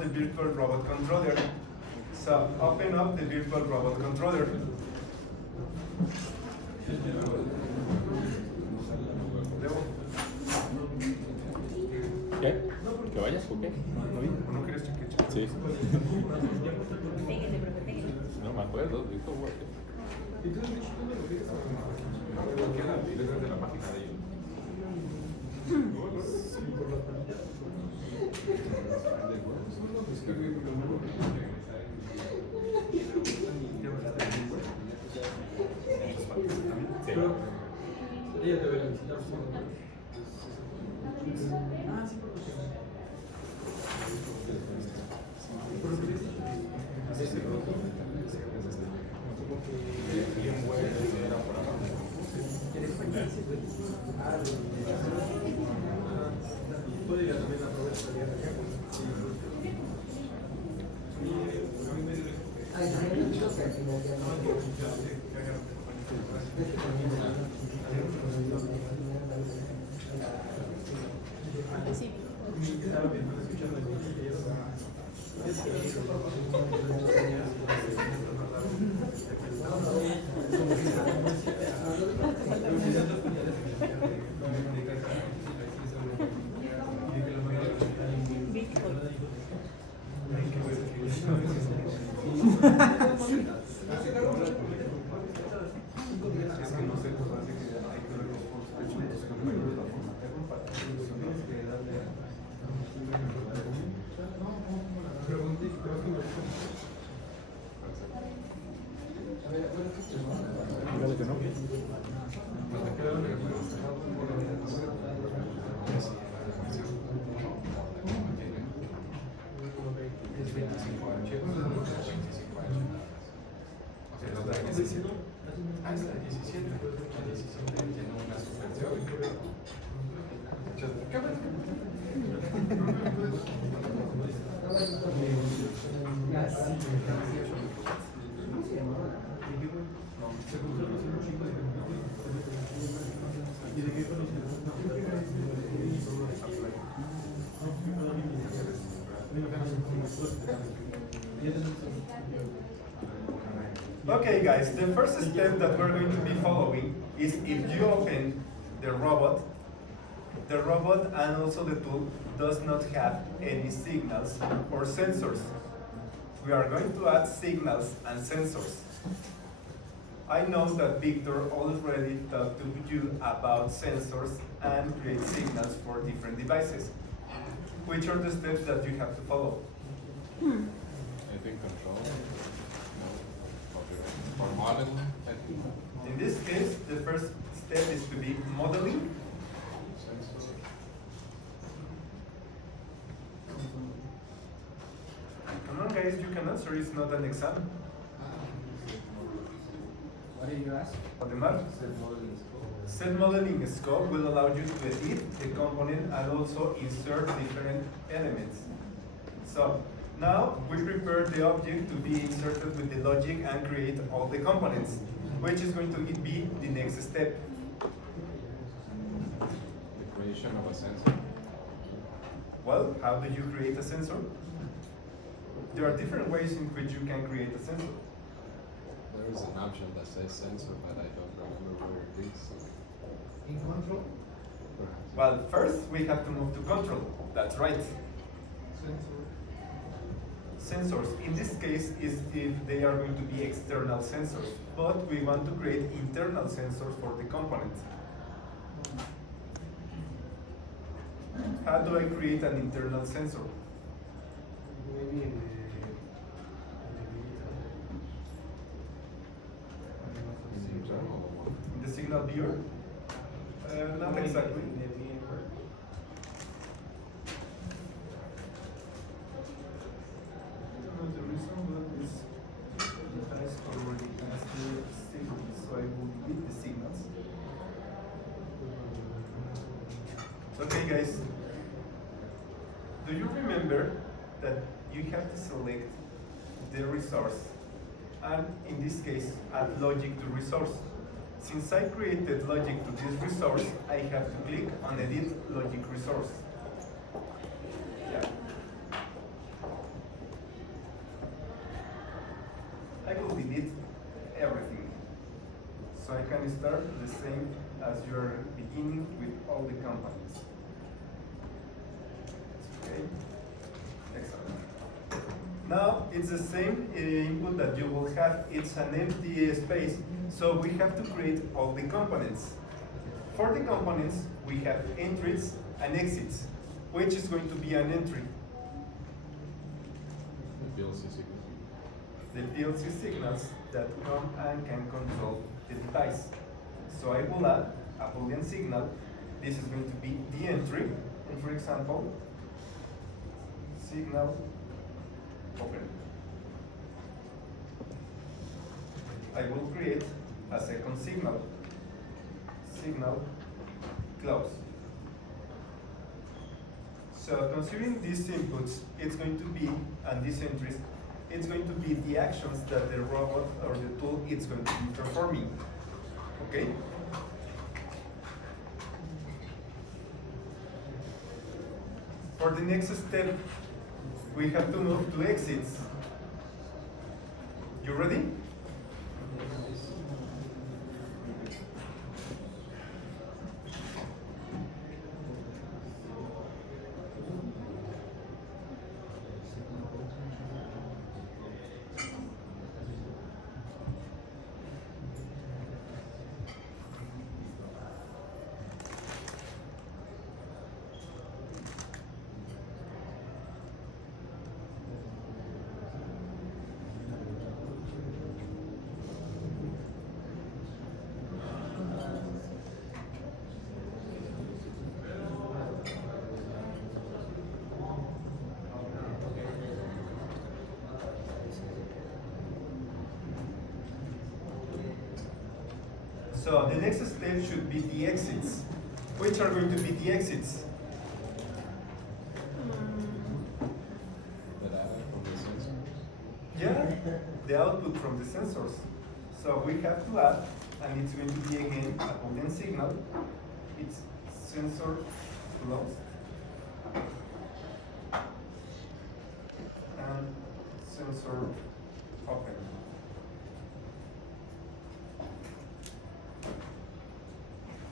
the virtual robot controller. So open up the virtual robot controller. ¿Qué? ¿Que vayas o qué? ¿O no quieres cheque? Sí. Péguenle, profe, péguenle. No me acuerdo, dijo, güey. De la página de ellos. Ella te ve a visitar. Puede ir también a aprovechar el día. Sí. Dígale que no. Okay guys, the first step that we're going to be following is if you open the robot and also the tool does not have any signals or sensors. We are going to add signals and sensors. I know that Victor already talked to you about sensors and create signals for different devices. Which are the steps that you have to follow? Anything control? No. Okay. For modeling? In this case, the first step is to be modeling. Come on guys, you can answer, it's not an exam. What did you ask? Además, set modeling scope will allow you to edit the component and also insert different elements. So, now we prepare the object to be inserted with the logic and create all the components, which is going to be the next step. The creation of a sensor. Well, how do you create a sensor? There are different ways in which you can create a sensor. There is an option that says sensor, but I don't remember where it is. In control? Perhaps. Well, first we have to move to control. That's right. Sensors, in this case, is if they are going to be external sensors, but we want to create internal sensors for the component. How do I create an internal sensor? Maybe in In the signal viewer? Not exactly. The reason that this device already has the signals, so I will delete the signals. Okay guys, do you remember that you have to select the resource and in this case add logic to resource? Since I created logic to this resource, I have to click on edit logic resource. Yeah. start the same as you're beginning with all the components. Okay, excellent. Now it's the same input that you will have. It's an empty space, so we have to create all the components. For the components, we have entries and exits. Which is going to be an entry? The PLC signal. The PLC signals that come and can control the device. So I will add a Boolean signal. This is going to be the entry. And for example, signal open. I will create a second signal. Signal close. So considering these inputs, it's going to be, and these entries, it's going to be the actions that the robot or the tool is going to be performing. Okay? For the next step, we have to move to exits. You ready? So the next step should be the exits. Which are going to be the exits? The data from the sensor. Yeah, the output from the sensors. So we have to add, and it's going to be again a Boolean signal. It's sensor closed and sensor open.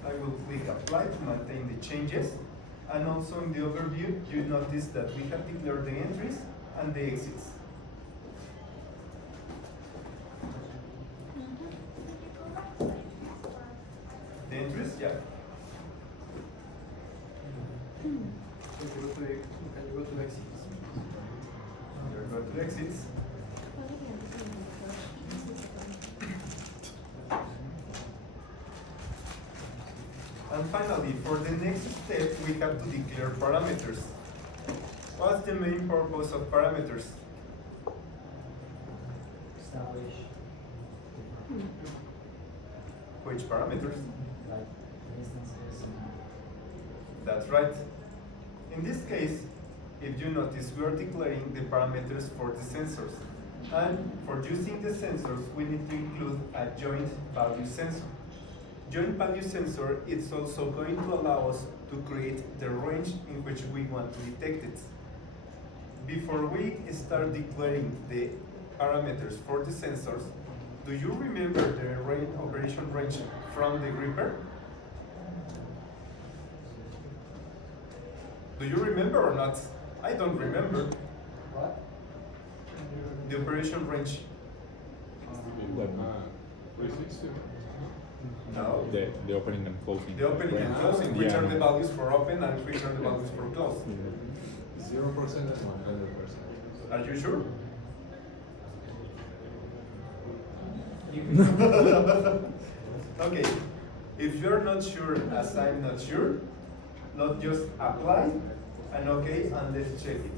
I will click apply to maintain the changes. And also in the overview, you notice that we have declared the entries and the exits. The entries, yeah. Can you go to exits? You're going to exits. And finally, for the next step, we have to declare parameters. What's the main purpose of parameters? Establish Which parameters? like instances and That's right. In this case, if you notice, we are declaring the parameters for the sensors. And for using the sensors, we need to include a joint value sensor. Joint value sensor is also going to allow us to create the range in which we want to detect it. Before we start declaring the parameters for the sensors, do you remember the operation range from the gripper? Do you remember or not? I don't remember what? the operation range. What? 360. No. The opening and closing. The opening and Right. closing, which Yeah. are the values for open and which are the values for close. 0% and 100%. Are you sure? Okay. If you're not sure, as I'm not sure, not just apply and okay, and let's check it.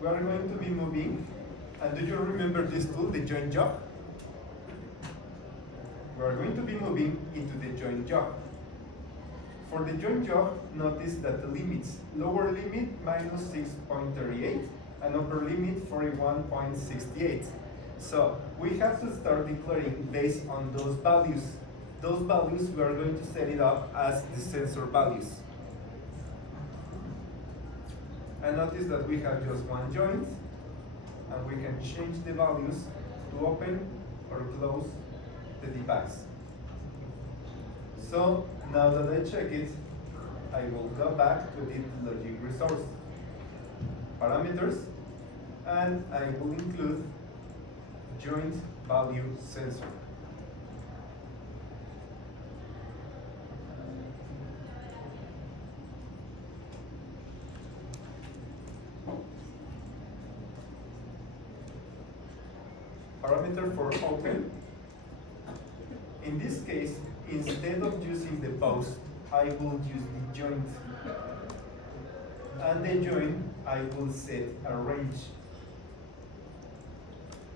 We are going to be moving, and do you remember this tool, the join job? We are going to be moving into the join job. For the join job, notice that the limits, lower limit minus 6.38 and upper limit 41.68. So we have to start declaring based on those values. Those values, we are going to set it up as the sensor values. And notice that we have just one joint, and we can change the values to open or close the device. So now that I check it, I will go back to the logic resource parameters, and I will include joint value sensor. Parameter for open. In this case, instead of using the pose, I will use the joint. And the joint, I will set a range.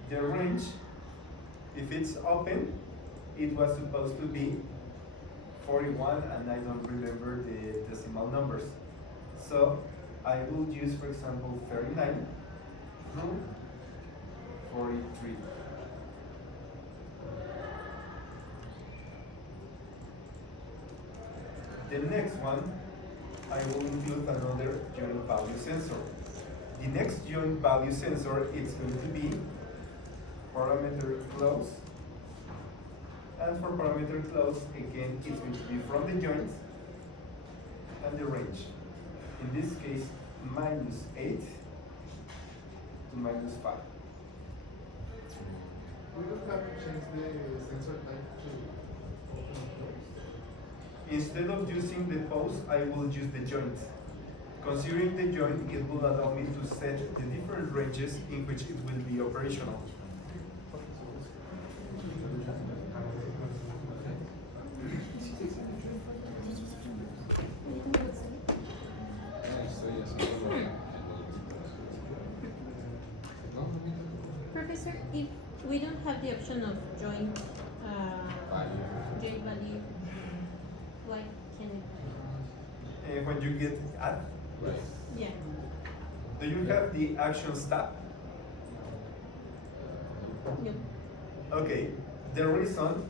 The range, if it's open, it was supposed to be 41, and I don't remember the decimal numbers. So I will use, for example, 39 through 43. The next one, I will include another joint value sensor. The next joint value sensor is going to be parameter close. And for parameter close, again, it's going to be from the joint and the range. In this case, -8 to -5. We don't have to change the sensor type to open and close. Instead of using the pose, I will use the joint. Considering the joint, it will allow me to set the different ranges in which it will be operational. So yes, I don't know. No, Professor, if we don't have the option of joint, value. joint value, why can it? When you get add, Right. Yeah. do you have the actions tab? No. Okay, the reason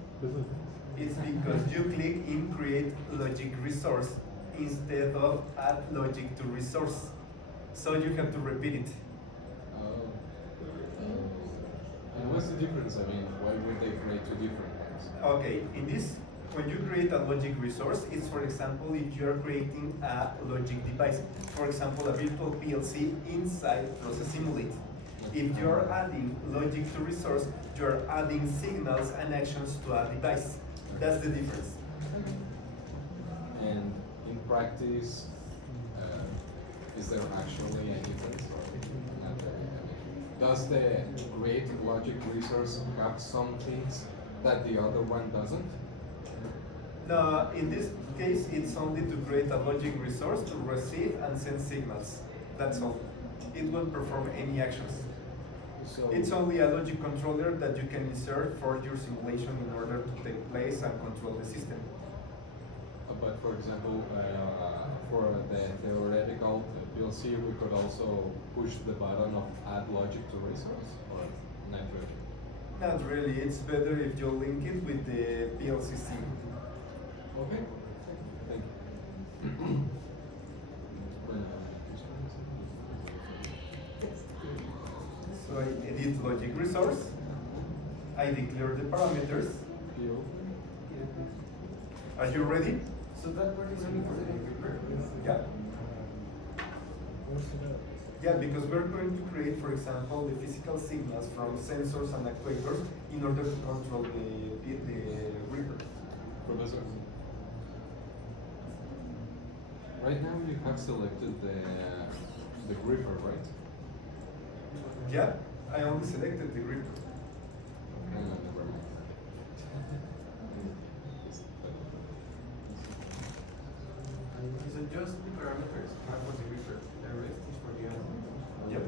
is because you click in create logic resource instead of add logic to resource. So you have to repeat it. Oh. And what's the difference? I mean, why would they create two different ones? Okay, in this, when you create a logic resource, it's for example if you are creating a logic device, for example a virtual PLC inside Process Simulate. If you are adding logic to resource, you are adding signals and actions to a device. That's the difference. And in practice, is there actually a difference or not really? I mean, does the create logic resource have some things that the other one doesn't? No, in this case, it's only to create a logic resource to receive and send signals. That's all. It won't perform any actions. So It's only a logic controller that you can insert for your simulation in order to take place and control the system. But for example, for the theoretical PLC, we could also push the button of add logic to resource, or not really? Not really. It's better if you link it with the PLCC. Okay. Thank you. So I edit logic resource. I declare the parameters. Are you ready? So that word is only for the reaper? Yeah. Yeah, because we're going to create, for example, the physical signals from sensors and actuators in order to control the reaper. Professor, right now you have selected the gripper, right? Yeah, I only selected the reaper. Okay, never mind. So just the parameters are for the reaper, the rest is for the other. Yep.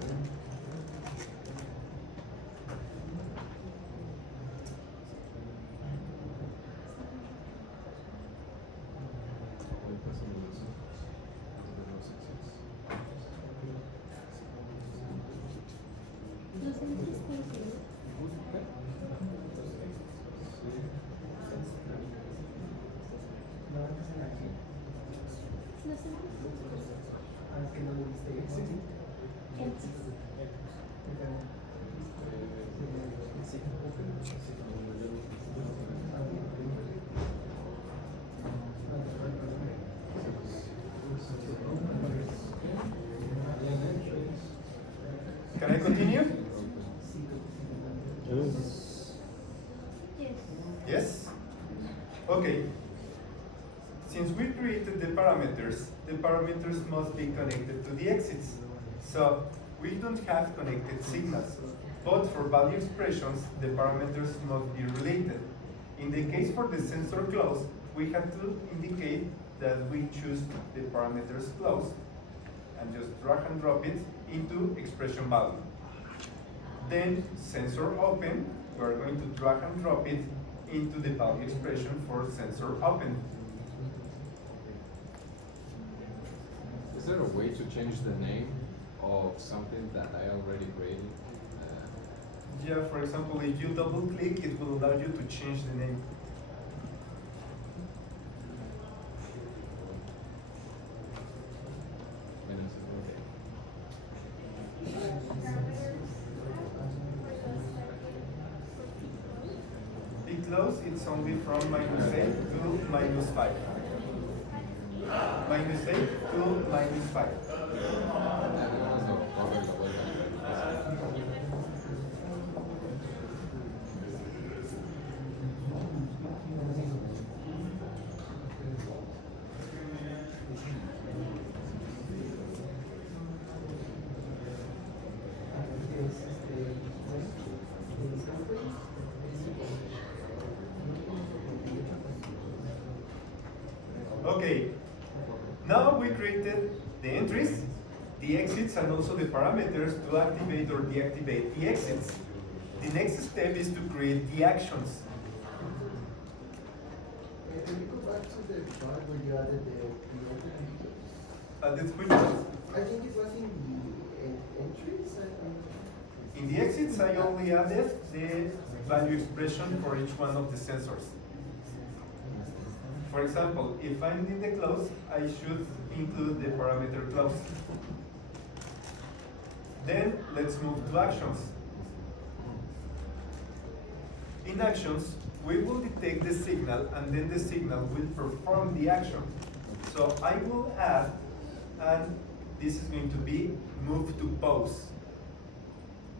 Los elementos pueden ser. Los elementos. Ah, que no le diste exit. Exit. Sí. Can I continue? Yes. Yes? Okay. Since we created the parameters must be connected to the exits. So we don't have connected signals, but for value expressions, the parameters must be related. In the case for the sensor close, we have to indicate that we choose the parameters close and just drag and drop it into expression value. Then sensor open, we're going to drag and drop it into the value expression for sensor open. Is there a way to change the name of something that I already created? Yeah, for example, if you double click, it will allow you to change the name. Be close, it's only from -8 to -5. -8 to -5. Okay, now we created the entries, the exits, and also the parameters to activate or deactivate the exits. The next step is to create the actions. Can you go back to the part where you added the That's which ones? I think it was in the entries. In the exits, I only added the value expression for each one of the sensors. For example, if I'm in the close, I should include the parameter close. Then let's move to actions. In actions, we will detect the signal and then the signal will perform the action. So I will add, and this is going to be move to pause.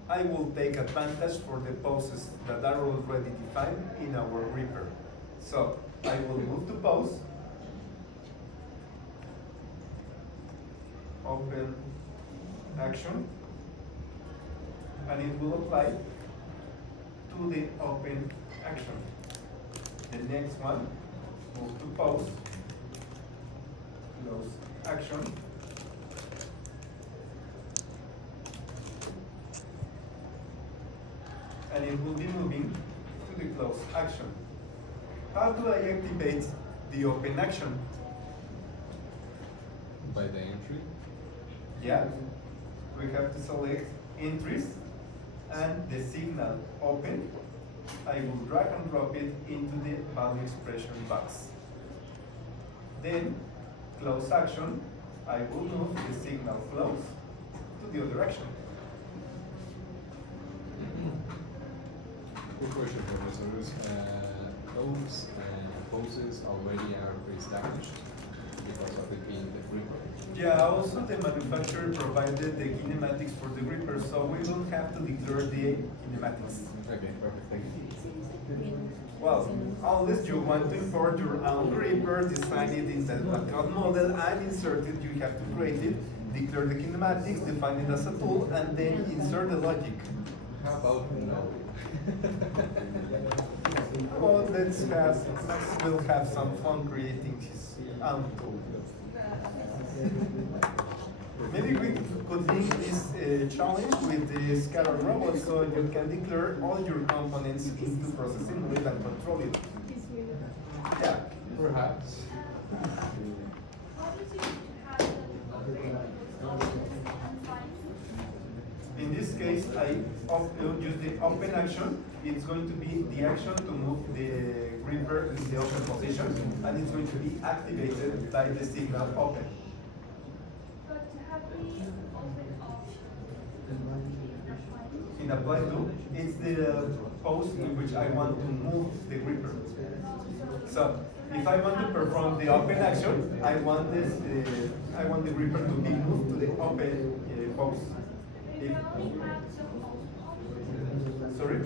I will take advantage for the poses that are already defined in our gripper. So I will move to pause, open action, and it will apply to the open action. The next one, move to pause, close action, and it will be moving to the close action. How do I activate the open action? By the entry? Yeah, we have to select entries and the signal open. I will drag and drop it into the value expression box. Then close action, I will move the signal close to the other action. Good question, professors. Those poses already are pre-established because of it being the gripper. Yeah, also the manufacturer provided the kinematics for the gripper, so we don't have to declare the kinematics. Okay, perfect. Thank you. Well, unless you want to import your own gripper, design it in the Blackout model and insert it, you have to create it, declare the kinematics, define it as a tool, and then insert the logic. How about no? Well, Max will have some fun creating his own tool. Maybe we could link this challenge with the scatter robot so you can declare all your components into processing unit and control it. Yeah. Perhaps. In this case, I use the open action. It's going to be the action to move the gripper in the open position, and it's going to be activated by the signal open. In apply to, it's the pose in which I want to move the gripper. So if I want to perform the open action, I want the gripper to be moved to the open pose. If, sorry?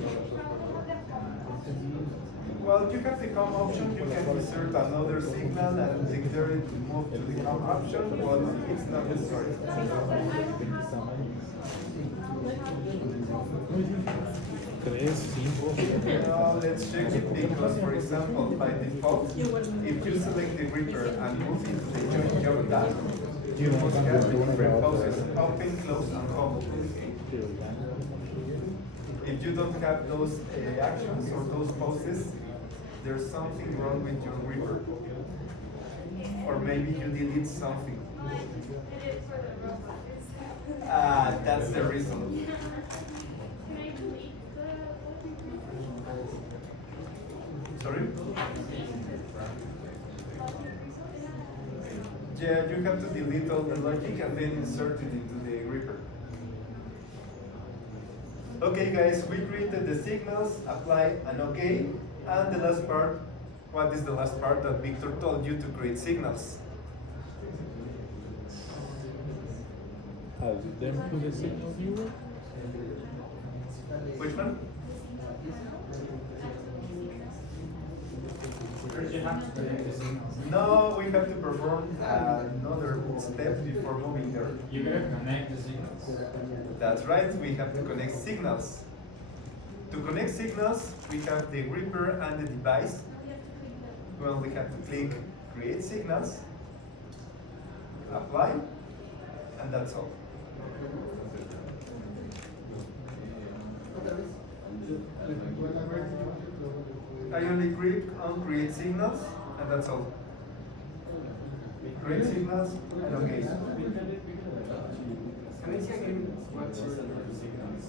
Well, you have the COM option, you can insert another signal and declare it to move to the COM option, but it's not necessary. Now let's check it because, for example, by default, if you select the gripper and move into the joint job tab, you must have the different poses, open, close, and hold. If you don't have those actions or those poses, there's something wrong with your gripper. Or maybe you delete something. That's the reason. Sorry? Yeah, you have to delete all the logic and then insert it into the gripper. Okay guys, we created the signals, apply and okay. And the last part, what is the last part that Victor told you to create signals? How did them to the signal viewer? Which one? First you have to connect the signals. No, we have to perform another step before moving there. You gotta connect the signals. That's right, we have to connect signals. To connect signals, we have the gripper and the device. Well, we have to click create signals, apply, and that's all. I only click on create signals, and that's all. Create signals, and okay. Can I see again what sort of signals?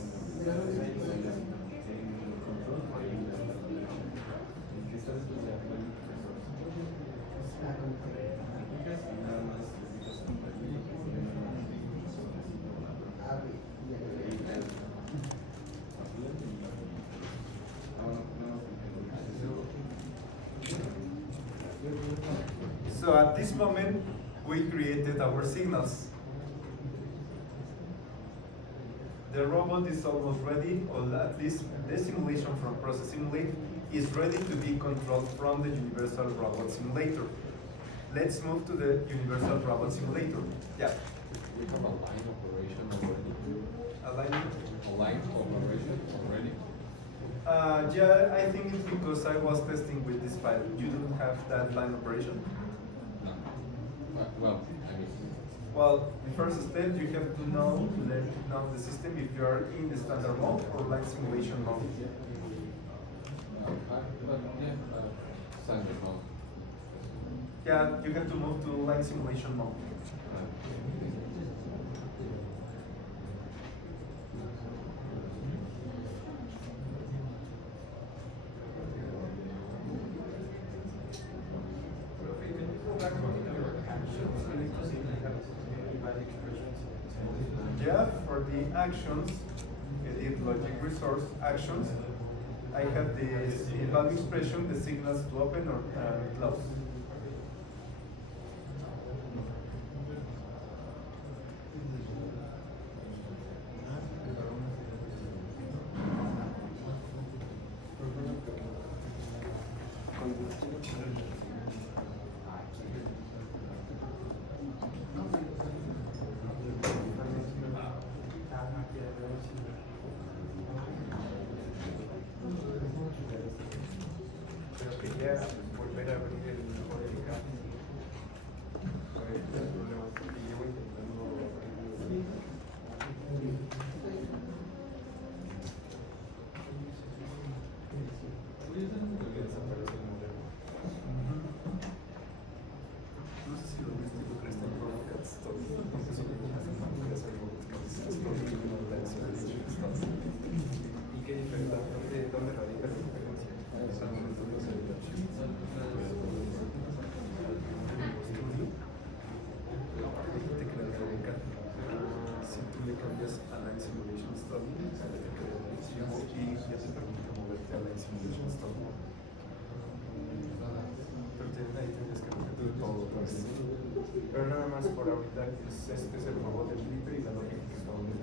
So at this moment, we created our signals. The robot is almost ready, or at least the simulation from Process Simulate is ready to be controlled from the Universal Robot Simulator. Let's move to the Universal Robot Simulator. Yeah. We have a line operation already. Alignment. A line operation already. Yeah, I think it's because I was testing with this file. You don't have that line operation. No. Well, I mean, Well, the first step, you have to know the system if you are in the standard mode or line simulation mode. standard mode. Yeah, you have to move to line simulation mode. Yeah, for the actions, edit logic resource actions, I have the value expression, the signals to open or close. Volver a abrir el código. Y llevo intentando desaparece el modelo. No sé si lo viste, lo que está en Robocat Stop. Entonces, eso me hace una empresa de Robocat Stop. ¿Y qué diferencia? ¿Dónde radica la diferencia? Al momento de hacer el archivo. Si tú le cambias a Line Simulation Study, sale que te y ya te permite moverte a Line Simulation Study. Pero ahí tendrías que meter todo otra vez. Pero nada más por ahorita es el robot del flipper y la lógica que está donde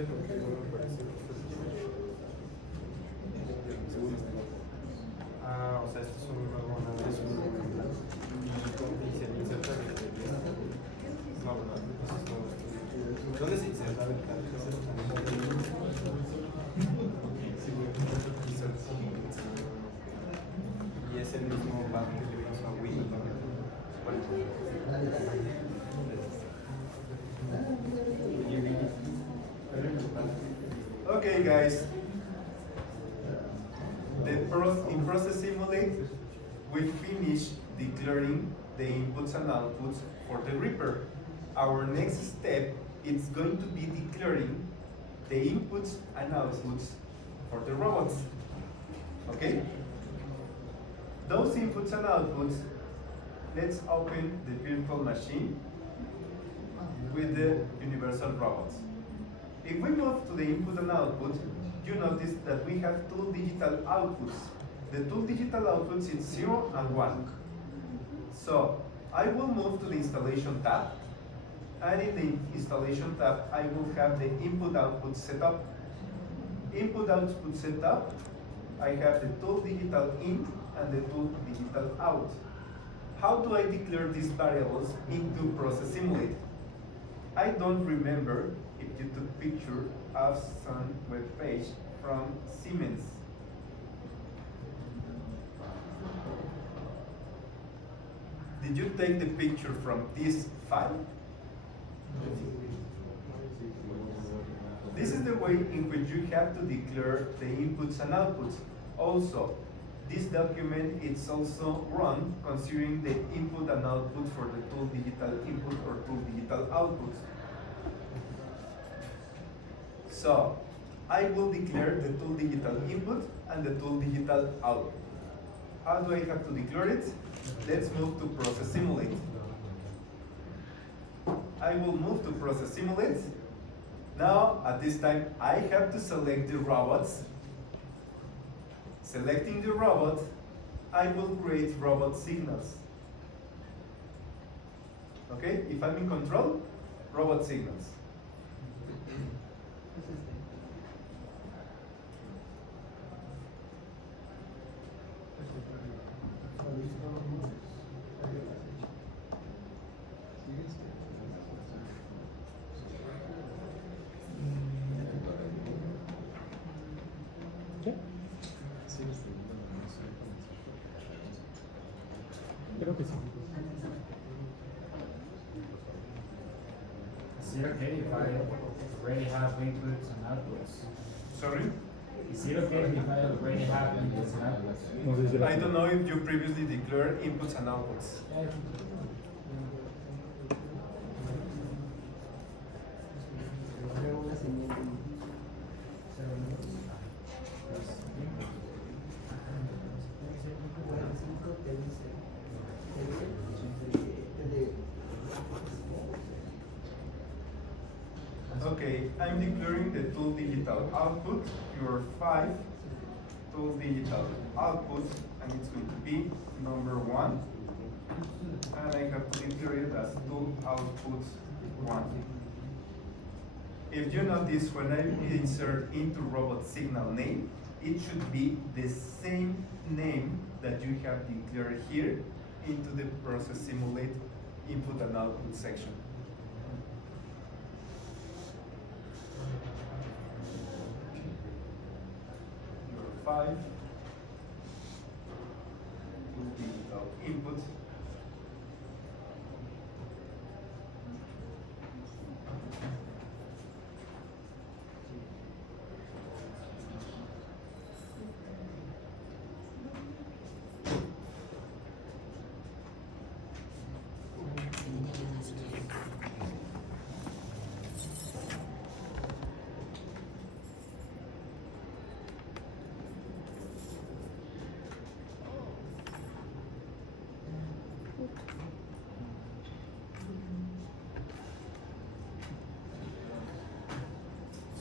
ese lo que no me parece. Ah, o sea, este es un nuevo nada. Es un nuevo nada. Y se le inserta el no, ¿verdad? Entonces, no, ¿dónde se inserta el sí, y es el mismo path que le vimos a Wii. Okay, guys. In Process Simulate, we finish declaring the inputs and outputs for the Reaper. Our next step is going to be declaring the inputs and outputs for the robots. Okay? Those inputs and outputs, let's open the virtual machine with the universal robots. If we move to the input and output, you notice that we have two digital outputs. The two digital outputs is 0 and 1. So I will move to the installation tab, and in the installation tab, I will have the input output setup. Input output setup, I have the two digital in and the two digital out. How do I declare these variables into Process Simulate? I don't remember if you took picture of some web page from Siemens. Did you take the picture from this file? This is the way in which you have to declare the inputs and outputs. Also, this document is also run considering the input and output for the two digital input or two digital outputs. So, I will declare the two digital input and the two digital output. How do I have to declare it? Let's move to Process Simulate. I will move to Process Simulate. Now, at this time, I have to select the robots. Selecting the robot, I will create robot signals. Okay, if I'm in control, robot signals. ¿Qué? Creo que sí. Is it okay if I already have inputs and outputs? Sorry? Is it okay if I already have inputs and outputs? No sé si era I don't know if you previously declared inputs and outputs. Hacer una señal de 45 te dice Okay, I'm declaring the two digital output, your 5 two digital outputs, and it's going to be number 1. And I have to declare it as two outputs 1. If you notice, when I insert into robot signal name, it should be the same name that you have declared here into the Process Simulate input and output section. Number 5 will be the input.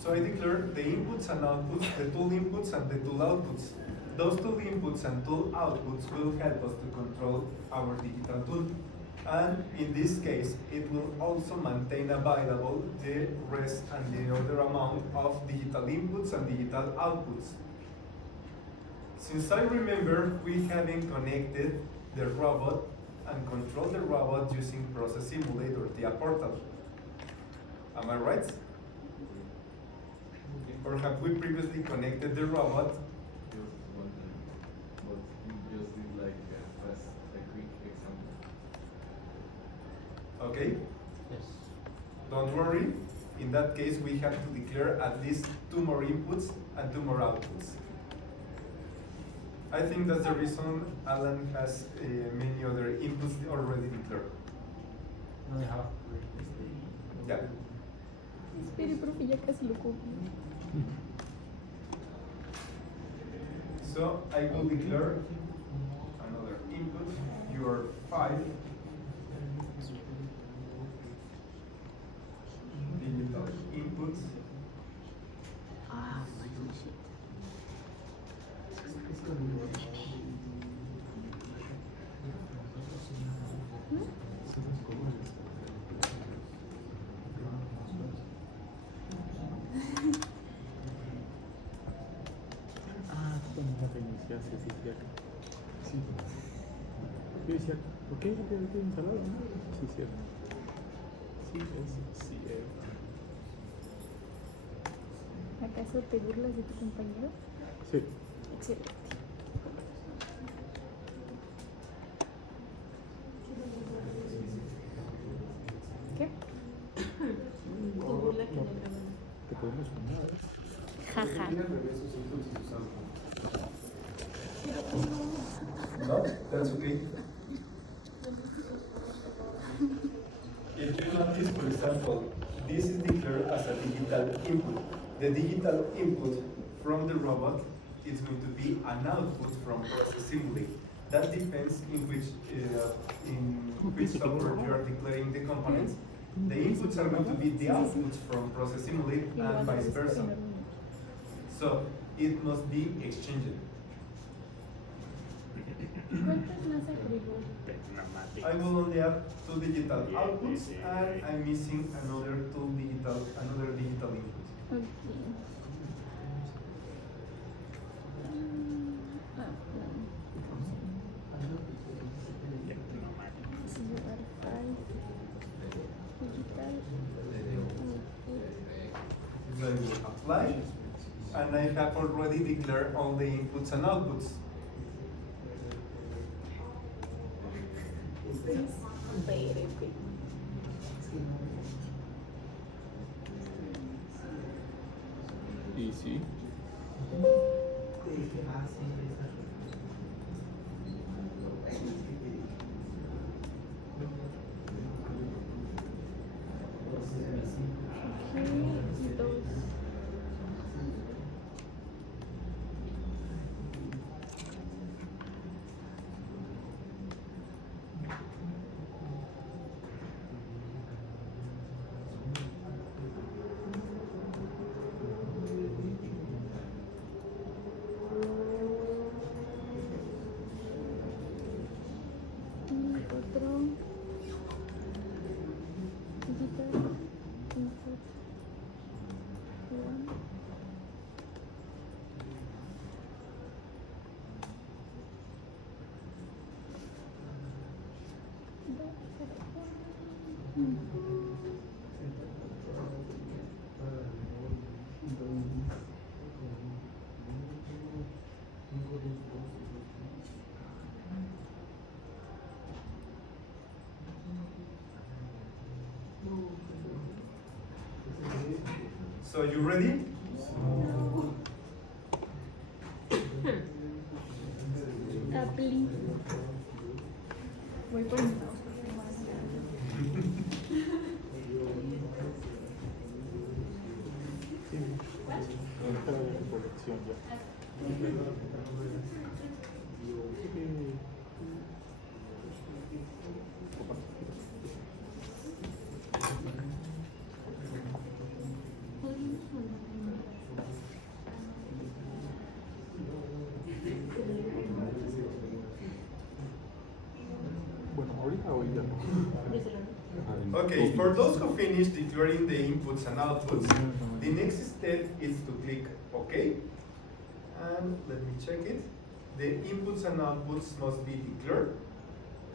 So I declare the inputs and outputs, the tool inputs and the tool outputs. Those tool inputs and tool outputs will help us to control our digital tool. And in this case, it will also maintain available the rest and the other amount of digital inputs and digital outputs. Since I remember, we haven't connected the robot and control the robot using Process Simulator, TIA Portal. Am I right? Or have we previously connected the robot? Just wondering, but you just did like a quick example. Okay? Yes. Don't worry. In that case, we have to declare at least 2 more inputs and 2 more outputs. I think that's the reason Alan has many other inputs already declared. No, you have. Yeah. Espere, profe, ya casi lo copio. So I will declare another input. Your 5 digital inputs. Ah, shit. Es conmigo. Ah, tú no te iniciaste, sí, cierto. Sí. Yo decía, ¿por qué no te instalado? ¿No? Sí, cierto. Sí, es cierto. ¿Acaso te burlas de tu compañero? Sí. Excelente. ¿Qué? Tu burla que le grabaron. Te podemos poner, ¿eh? Jaja. Tiene al revés sus inputs y sus outputs. No, that's okay. If you notice, for example, this is declared as a digital input. The digital input from the robot is going to be an output from Process Simulate. That depends in which software you are declaring the components. The inputs are going to be the outputs from Process Simulate Y lo and vas a vice versa. despojar uno. So it must be exchanged. ¿Cuántas más agregó? I will only have 2 digital outputs and I'm missing another digital input. Ok. Ah, no. Llevar file. Digital. So I will apply and I have already declared all the inputs and outputs. Espérate. Y sí. Te dije, ah, sí, esa. Ok, y dos. Otro. Digital input. One. So you ready? Apply. Voy por mi Entra de recolección ya. Bueno, ahorita ahorita. Desde luego. Okay, for those who finished declaring the inputs and outputs, the next step is to click OK. And let me check it. The inputs and outputs must be declared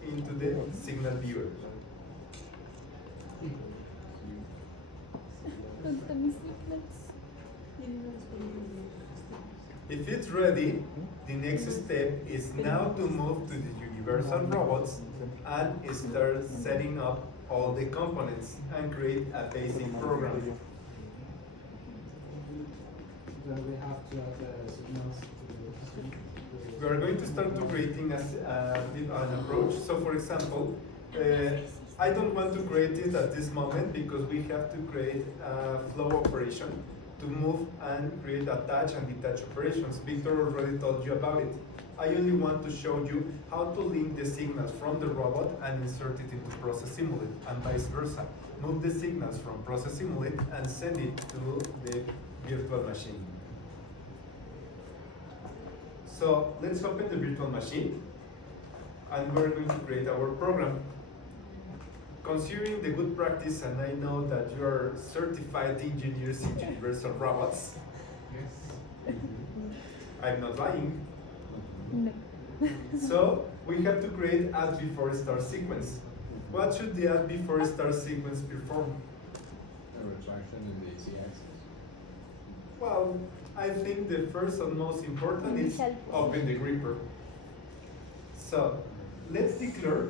into the signal viewer. ¿Dónde están mis signals? If it's ready, the next step is now to move to the universal robots and start setting up all the components and create a basic program. Then we have to add the signals to We are going to start to creating an approach. So for example, I don't want to create it at this moment because we have to create a flow operation to move and create attach and detach operations. Victor already told you about it. I only want to show you how to link the signals from the robot and insert it into Process Simulate and vice versa. Move the signals from Process Simulate and send it to the virtual machine. So let's open the virtual machine and we're going to create our program. Considering the good practice, and I know that you are certified engineers in universal robots, I'm not lying. No. So we have to create add before start sequence. What should the add before start sequence perform? A retraction in the z-axis. Well, I think the first and most important is open the gripper. So let's declare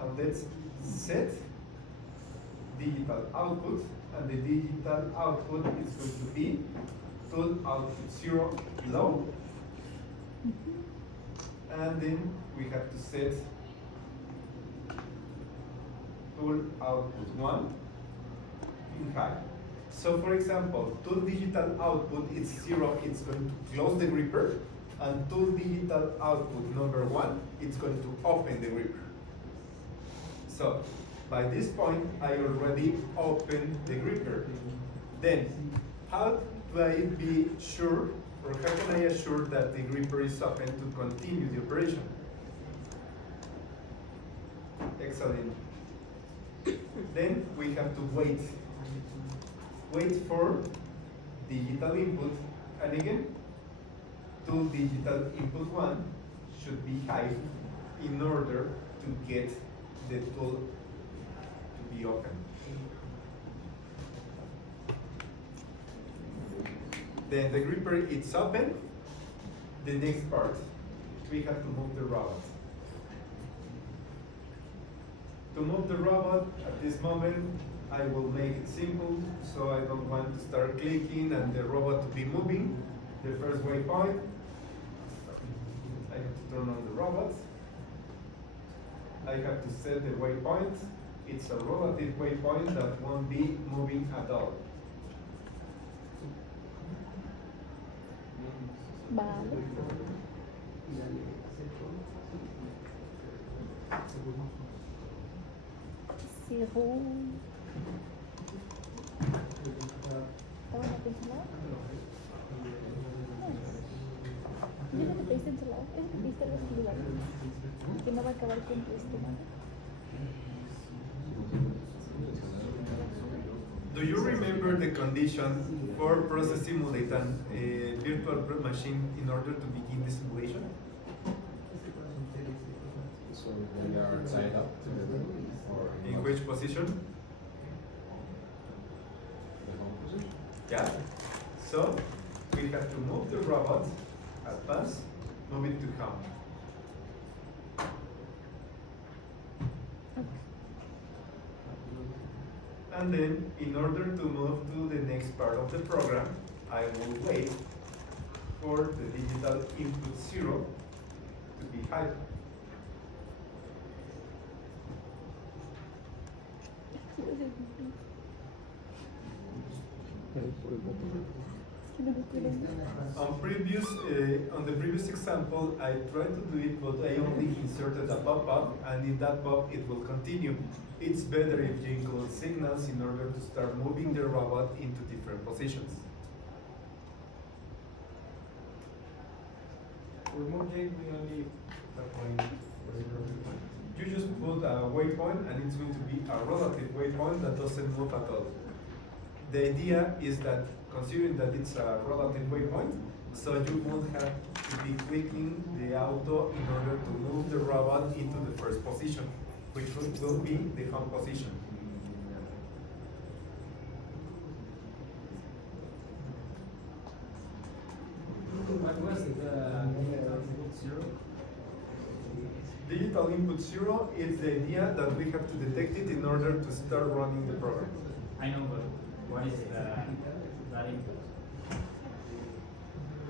and let's set digital output, and the digital output is going to be tool output 0 low, and then we have to set tool output 1 in high. So for example, tool digital output is 0, it's going to close the gripper, and tool digital output number 1, it's going to open the gripper. So by this point, I already opened the gripper. Then, how do I be sure, or how can I assure that the gripper is open to continue the operation? Excellent. Then we have to wait. Wait for digital input, and again, tool digital input 1 should be high in order to get the tool to be open. Then the gripper is open. The next part, we have to move the robot. To move the robot, at this moment, I will make it simple, so I don't want to start clicking and the robot to be moving. The first waypoint, I have to turn on the robot. I have to set the waypoint. It's a relative waypoint that won't be moving at all. Vale. Según. ¿Está buena tu ensalada? No. Yo no te pediste ensalada, es que pediste algo en lugar. Que no va a acabar con tu estómago. Do you remember the condition for Process Simulate and virtual machine in order to begin the simulation? So they are tied up together, or In which position? the home position? Yeah. So we have to move the robot, advance, move it to home. And then, in order to move to the next part of the program, I will wait for the digital input 0 to be high. On the previous example, I tried to do it, but I only inserted a pop-up, and in that pop it will continue. It's better if you include signals in order to start moving the robot into different positions. With Mojang, we only point. You just put a waypoint, and it's going to be a relative waypoint that doesn't move at all. The idea is that, considering that it's a relative waypoint, so you won't have to be clicking the auto in order to move the robot into the first position, which will be the home position. What was the input zero? Digital input 0 is the idea that we have to detect it in order to start running the program. I know, but what is that input?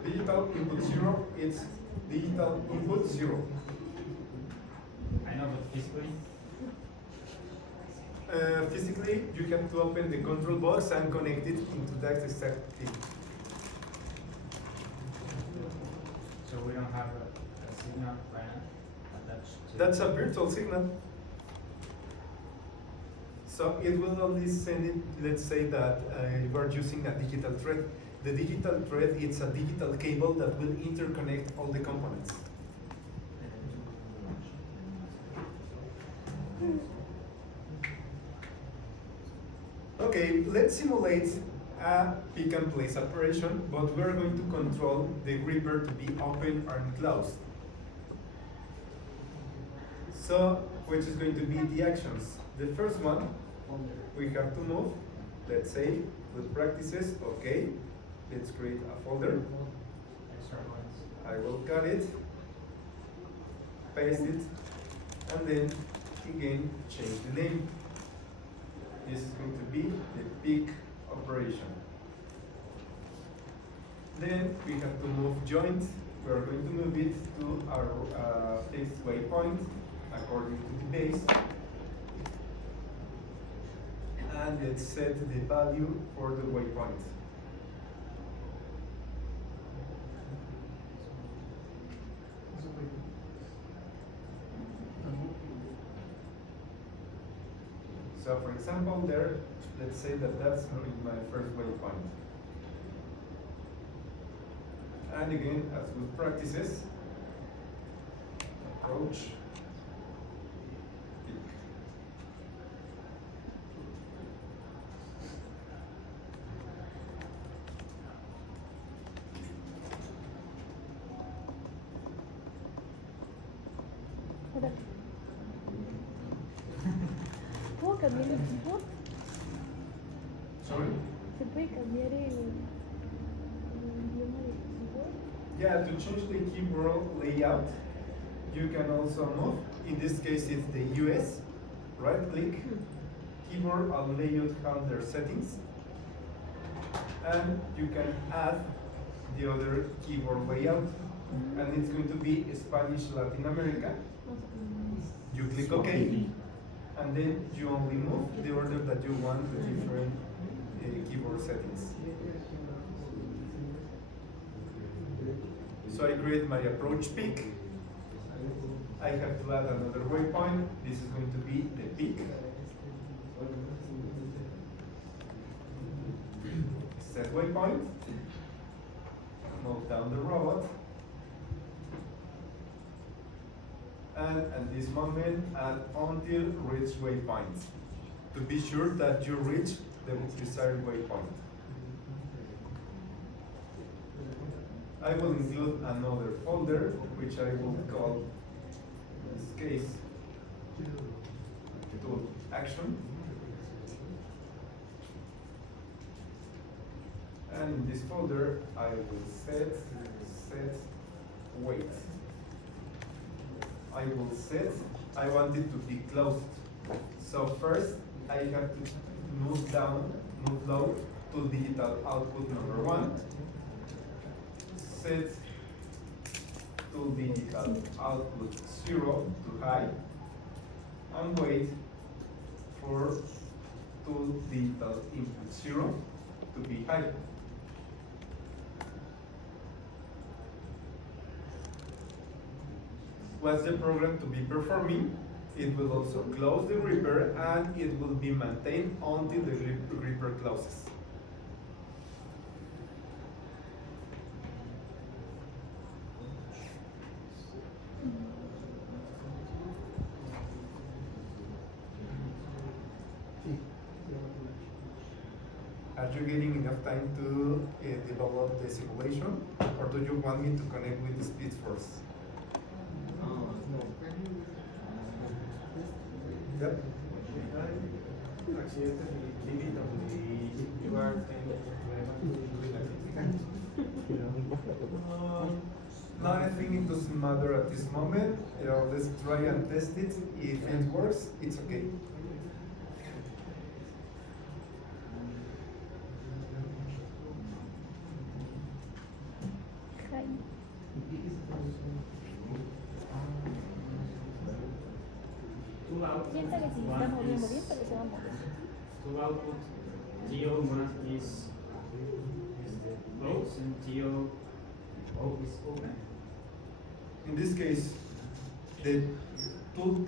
Digital input 0 is digital input 0. I know, but physically? Physically, you have to open the control box and connect it into that exact thing. So we don't have a signal right now attached to That's a virtual signal. So it will only send it, let's say that you are using a digital thread. The digital thread is a digital cable that will interconnect all the components. Okay, let's simulate a pick and place operation, but we're going to control the gripper to be open and closed. So, which is going to be the actions? The first one, we have to move, let's say, with practices, okay. Let's create a folder. extra ones. I will cut it, paste it, and then again change the name. This is going to be the pick operation. Then we have to move joint. We are going to move it to our fixed waypoint according to the base. And let's set the value for the waypoint. So for example, there, let's say that that's my first waypoint. And again, as good practices, approach, pick. Joder. ¿Puedo cambiar el keyboard? Sorry? ¿Se puede cambiar el idioma del keyboard? Yeah, to change the keyboard layout, you can also move. In this case, it's the US. Right click, keyboard and layout handler settings. And you can add the other keyboard layout. And it's going to be Spanish Latin America. You click OK. And then you only move the order that you want the different keyboard settings. So I create my approach pick. I have to add another waypoint. This is going to be the pick. Set waypoint. Move down the robot. And at this moment, add until reach waypoint, to be sure that you reach the desired waypoint. I will include another folder, which I will call, in this case, tool action. And in this folder, I will set wait. I will set, I want it to be closed. So first, I have to move down, move low to digital output number 1. Set to digital output 0 to high. And wait for to digital input 0 to be high. What's the program to be performing? It will also close the gripper and it will be maintained until the gripper closes. you getting enough time to develop the simulation, or do you want me to connect with the speed first? Yep. Accidente limit donde you are No, I think it doesn't matter at this moment. Let's try and test it. If it works, it's okay. Jaime. Piensa que si se está moviendo bien, pero se va a mover. To output TO1 is closed and TO is open. In this case, the tool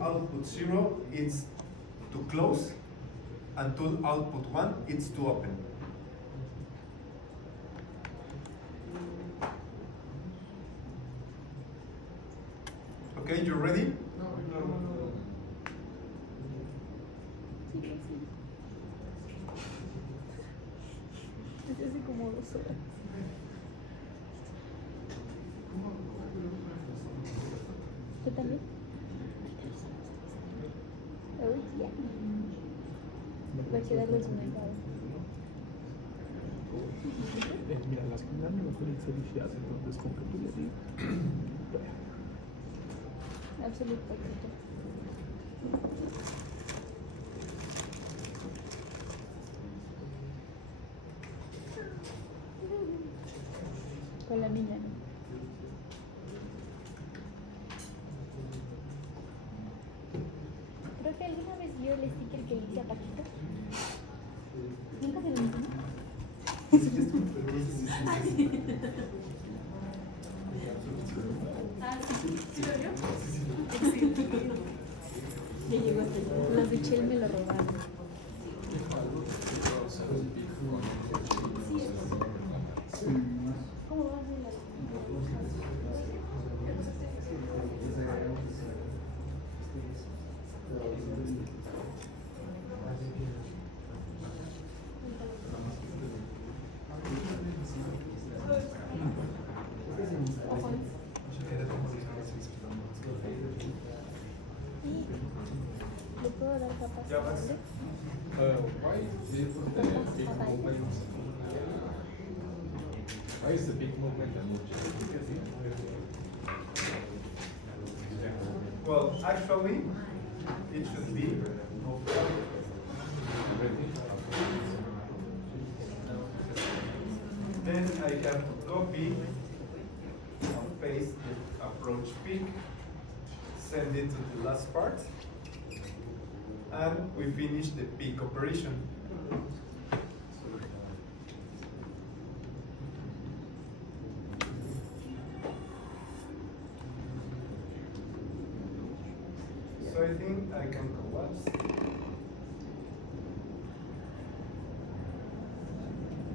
output 0 is to close, and tool output 1 is to open. Okay, you ready? Sí, sí, sí. Es hace como 2 horas. ¿Tú también? Uy, ya. Va a quedar los mercados. Mira, las primeras no pueden ser iniciadas, entonces con que tú le digas. Absolute poquito. Con la niña, ¿no? Creo que alguna vez vio el sticker que le hice a Paquito. ¿Nunca se lo enseñó? Ya llegó hasta allá. Los de Chell me lo robaron. ¿Cómo va a ser la... ¿Le puedo dar papas? Ya vas. Why is the big movement? Why is the big movement Well, actually, it should be Then I have to copy and paste the approach peak, send it to the last part, and we finish the peak operation. So I think I can collapse.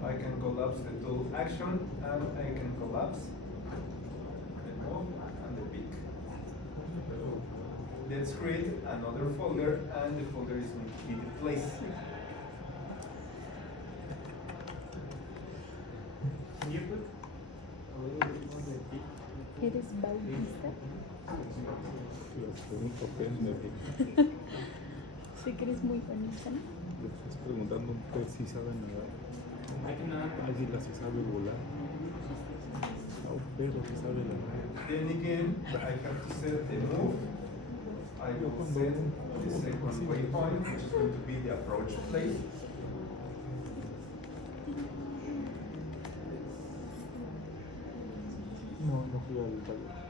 I can collapse the tool action, and I can collapse the move and the peak. Let's create another folder, and the folder is going to be the place. Can you put a little bit more than peak? ¿Eres bautista? Las preguntas ofenden. Sé que eres muy bonita, ¿no? Le estás preguntando pues, si saben nadar. I cannot. Águila si sabe volar. No, pero si sabe nadar. Then again, I have to set the move. I will set the second waypoint, which is going to be the approach place. No, no fui al taller.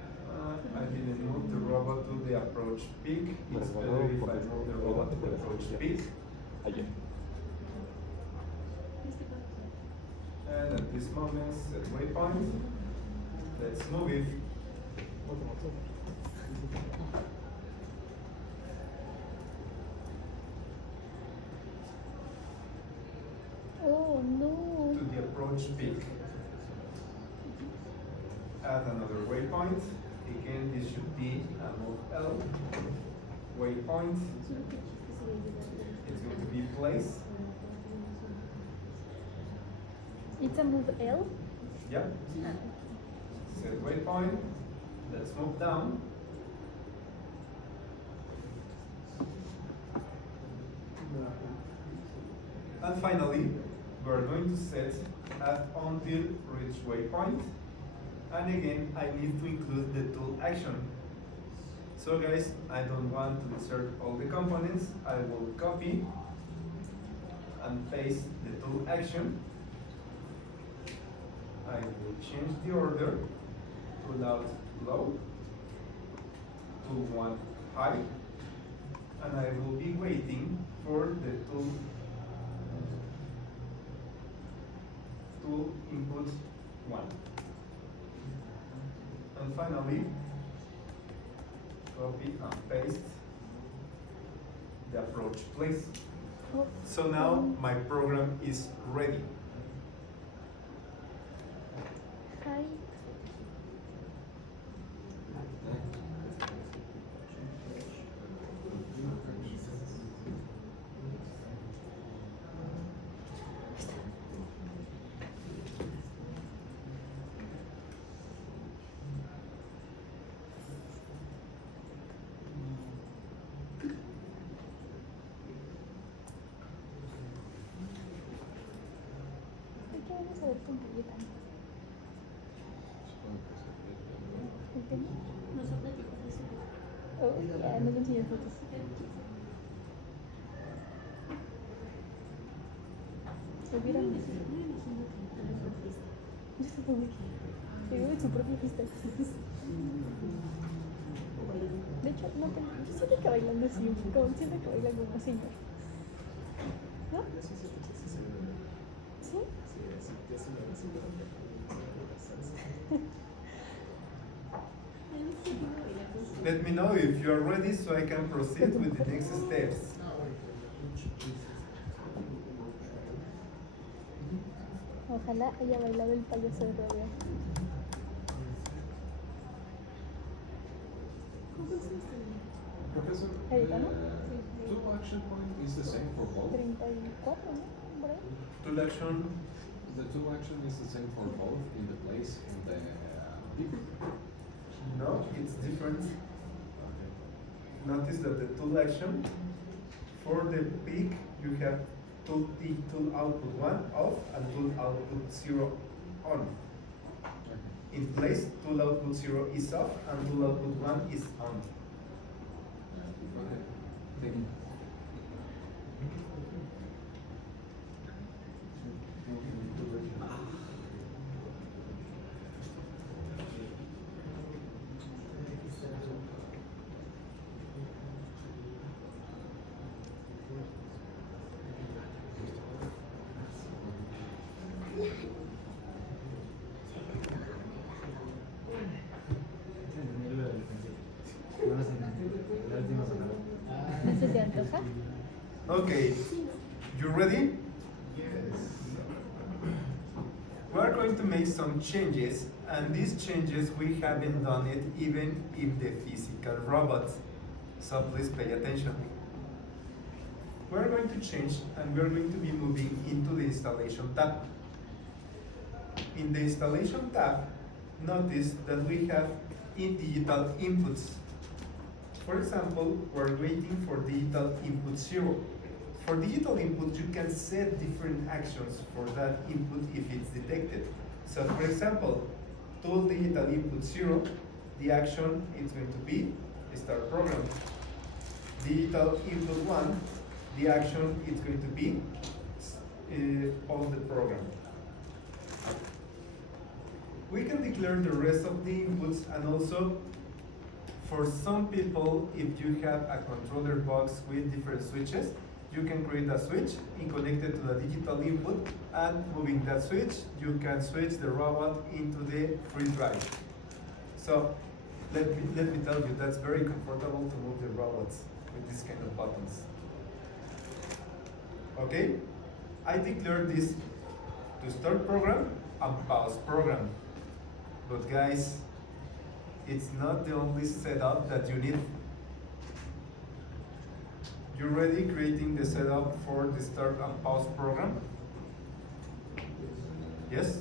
I didn't move the robot to the approach peak. It's better if I move the robot to the approach peak. Ayer. And at this moment, set waypoint. Let's move it. Oh, no. To the approach peak. Add another waypoint. Again, this should be a move L. Waypoint. It's going to be place. It's a move L. Yeah. Set waypoint. Let's move down. And finally, we're going to set at until reach waypoint. And again, I need to include the tool action. So guys, I don't want to insert all the components. I will copy and paste the tool action. I will change the order. Tool out low, tool one high, and I will be waiting for the tool input one. And finally, copy and paste the approach place. Oh. So now my program is ready. Hi. ¿De qué vamos a ver con Cayetano? ¿El tema? Nosotros yo por eso. Oh, ya no le enseñé fotos. ¿Lo vieron? Yo supongo que vive en su propia pista. De hecho, no tengo. Yo siento que bailando así, como siento que baila como señor. ¿No? ¿Sí? Let me know if you are ready so I can proceed with the next steps. Ojalá haya bailado el payaso de rodeo. Professor, Cayetano? tool action point is the same for both? 34, ¿no? Por ahí. Tool action. The tool action is the same for both in the place and the peak? No, it's different. Okay. Notice that the tool action for the peak you have tool P, tool output 1 off and tool output 0 on. Okay. In place, tool output 0 is off and tool output 1 is on. Okay. Thank you. ¿No se te antoja? Okay, you ready? We are going to make some changes, and these changes we haven't done it even in the physical robot. So please pay attention. We are going to change, and we are going to be moving into the installation tab. In the installation tab, notice that we have in digital inputs. For example, we're waiting for digital input 0. For digital input, you can set different actions for that input if it's detected. So for example, tool digital input 0, the action is going to be start program. Digital input 1, the action is going to be pause the program. We can declare the rest of the inputs, and also for some people, if you have a controller box with different switches, you can create a switch and connect it to the digital input, and moving that switch, you can switch the robot into the free drive. So let me tell you, that's very comfortable to move the robots with this kind of buttons. Okay, I declare this to start program and pause program. But guys, it's not the only setup that you need. You ready creating the setup for the start and pause program? Yes?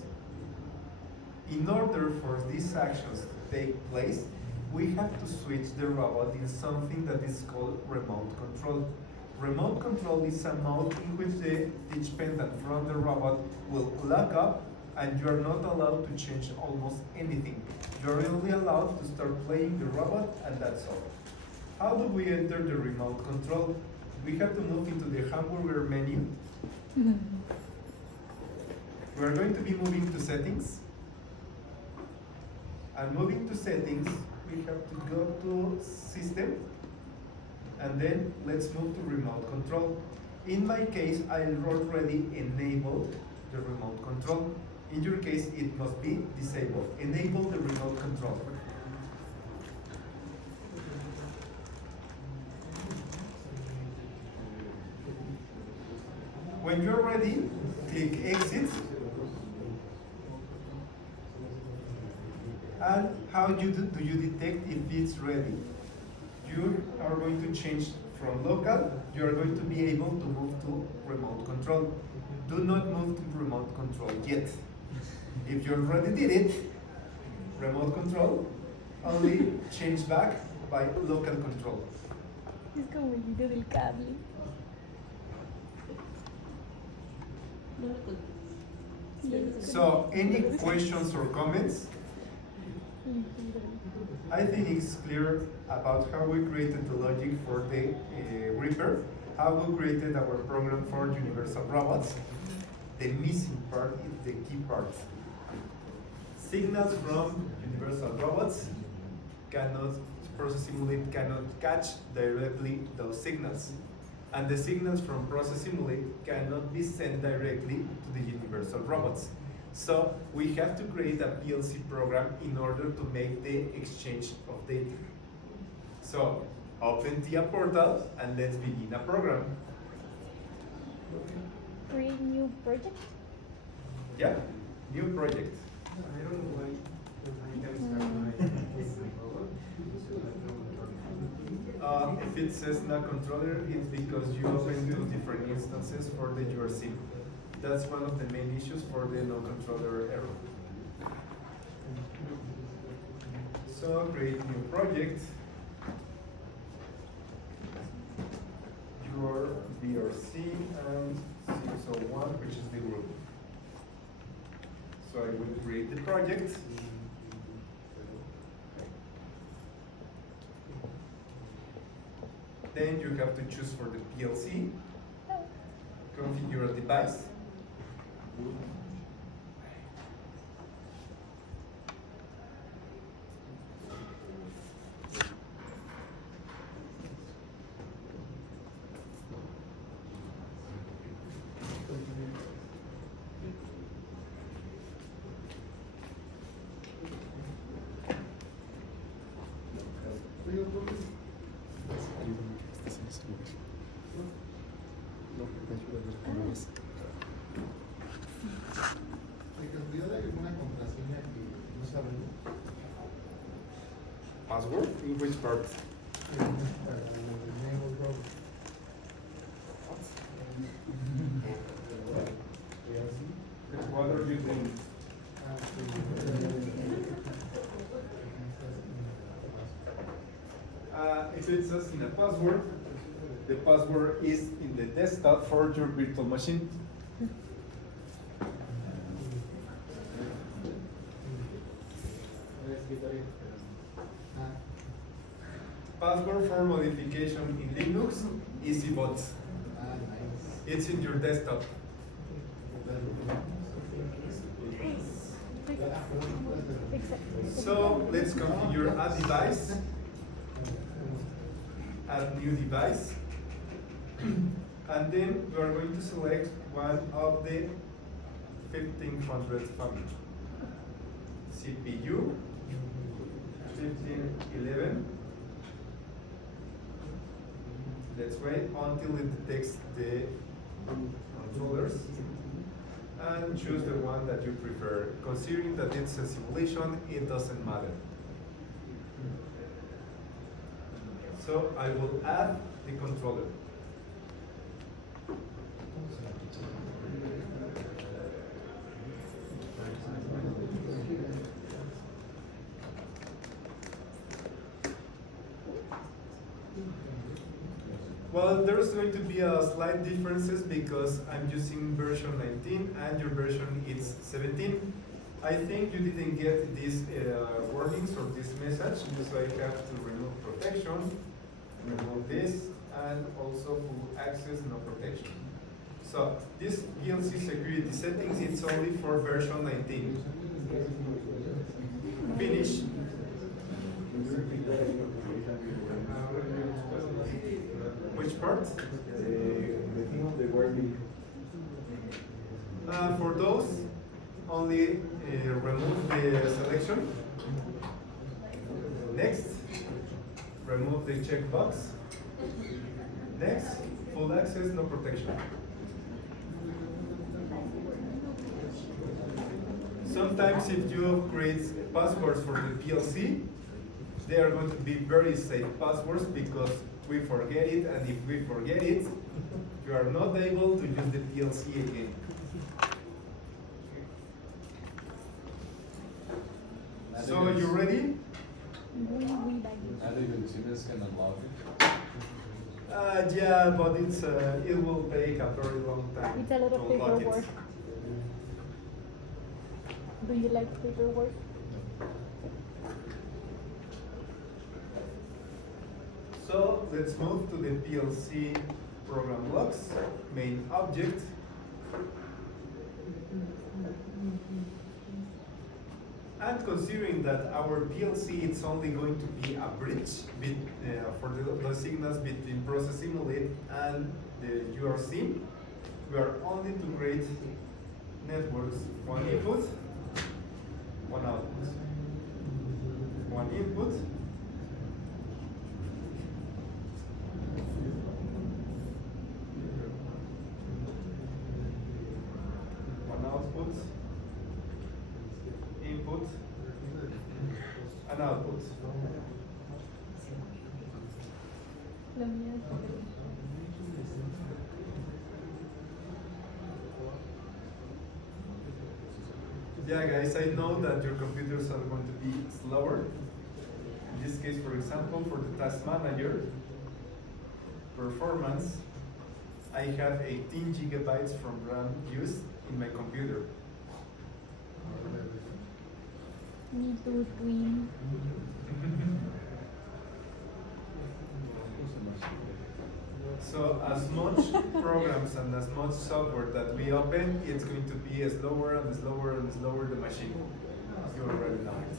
In order for these actions to take place, we have to switch the robot in something that is called remote control. Remote control is a mode in which the teach pendant from the robot will lock up and you are not allowed to change almost anything. You're only allowed to start playing the robot and that's all. How do we enter the remote control? We have to move into the hamburger menu. We're going to be moving to settings. And moving to settings, we have to go to system. And then let's move to remote control. In my case, I already enabled the remote control. In your case, it must be disabled. Enable the remote control. When you're ready, click exit. And how do you detect if it's ready? You are going to change from local, you are going to be able to move to remote control. Do not move to remote control yet. If you already did it, remote control, only change back by local control. Es como el video del cable. No lo contesto. So, any questions or comments? I think it's clear about how we created the logic for the Reaper, how we created our program for Universal Robots. The missing part is the key part. Signals from Universal Robots Process Simulate cannot catch directly those signals. And the signals from Process Simulate cannot be sent directly to the Universal Robots. So we have to create a PLC program in order to make the exchange of data. So open TIA portal and let's begin a program. Create new project. Yeah, new project. I don't know why I can start my robot. If it says not controller, it's because you open two different instances for the URC. That's one of the main issues for the no controller error. So create new project. Your VRC and 601, which is the group. So I will create the project. Then you have to choose for the PLC, configure a device. Password? In which part? What are you doing? If it says in a password, the password is in the desktop for your virtual machine. Password for modification in Linux, EasyBot. It's in your desktop. So let's configure a device, add new device, and then we are going to select one of the 1500 family. CPU 1511. Let's wait until it detects the controllers and choose the one that you prefer. Considering that it's a simulation, it doesn't matter. So I will add the controller. Well, there's going to be a slight differences because I'm using version 19 and your version is 17. I think you didn't get these warnings or this message, so I have to remove protection, remove this, and also full access, no protection. So this PLC security settings, it's only for version 19. Finish. Which part? For those, only remove the selection. Next, remove the checkbox. Next, full access, no protection. Sometimes if you create passwords for the PLC, they are going to be very safe passwords because we forget it, and if we forget it, you are not able to use the PLC again. So you ready? We like And the consumers can unlock it. Yeah, but it will take a very long time It's a lot to of unlock paperwork. it. Do you like paperwork? So let's move to the PLC program blocks, main object. And considering that our PLC is only going to be a bridge for the signals between process simulate and the URC, we are only to create networks, one input, one output. One input, one output, input, and output. Lo mío es Yeah, guys, I know that your computers are going to be slower. In this case, for example, for the task manager performance, I have 18 gigabytes from RAM used in my computer. Me too, twin. So as much programs and as much software that we open, it's going to be slower and slower and slower the machine. You already know it.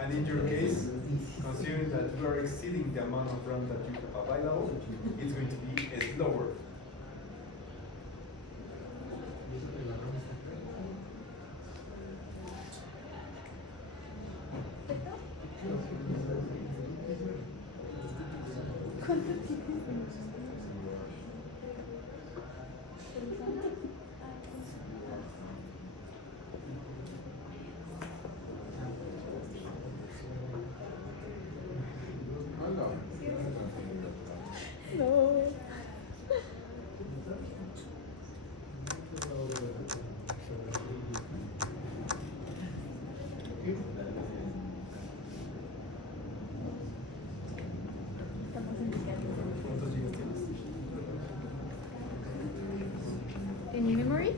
And in your case, considering that you are exceeding the amount of RAM that you have available, it's going to be slower. No. Estamos en ¿Cuántos gigas tienes? ¿En memory? 16.5.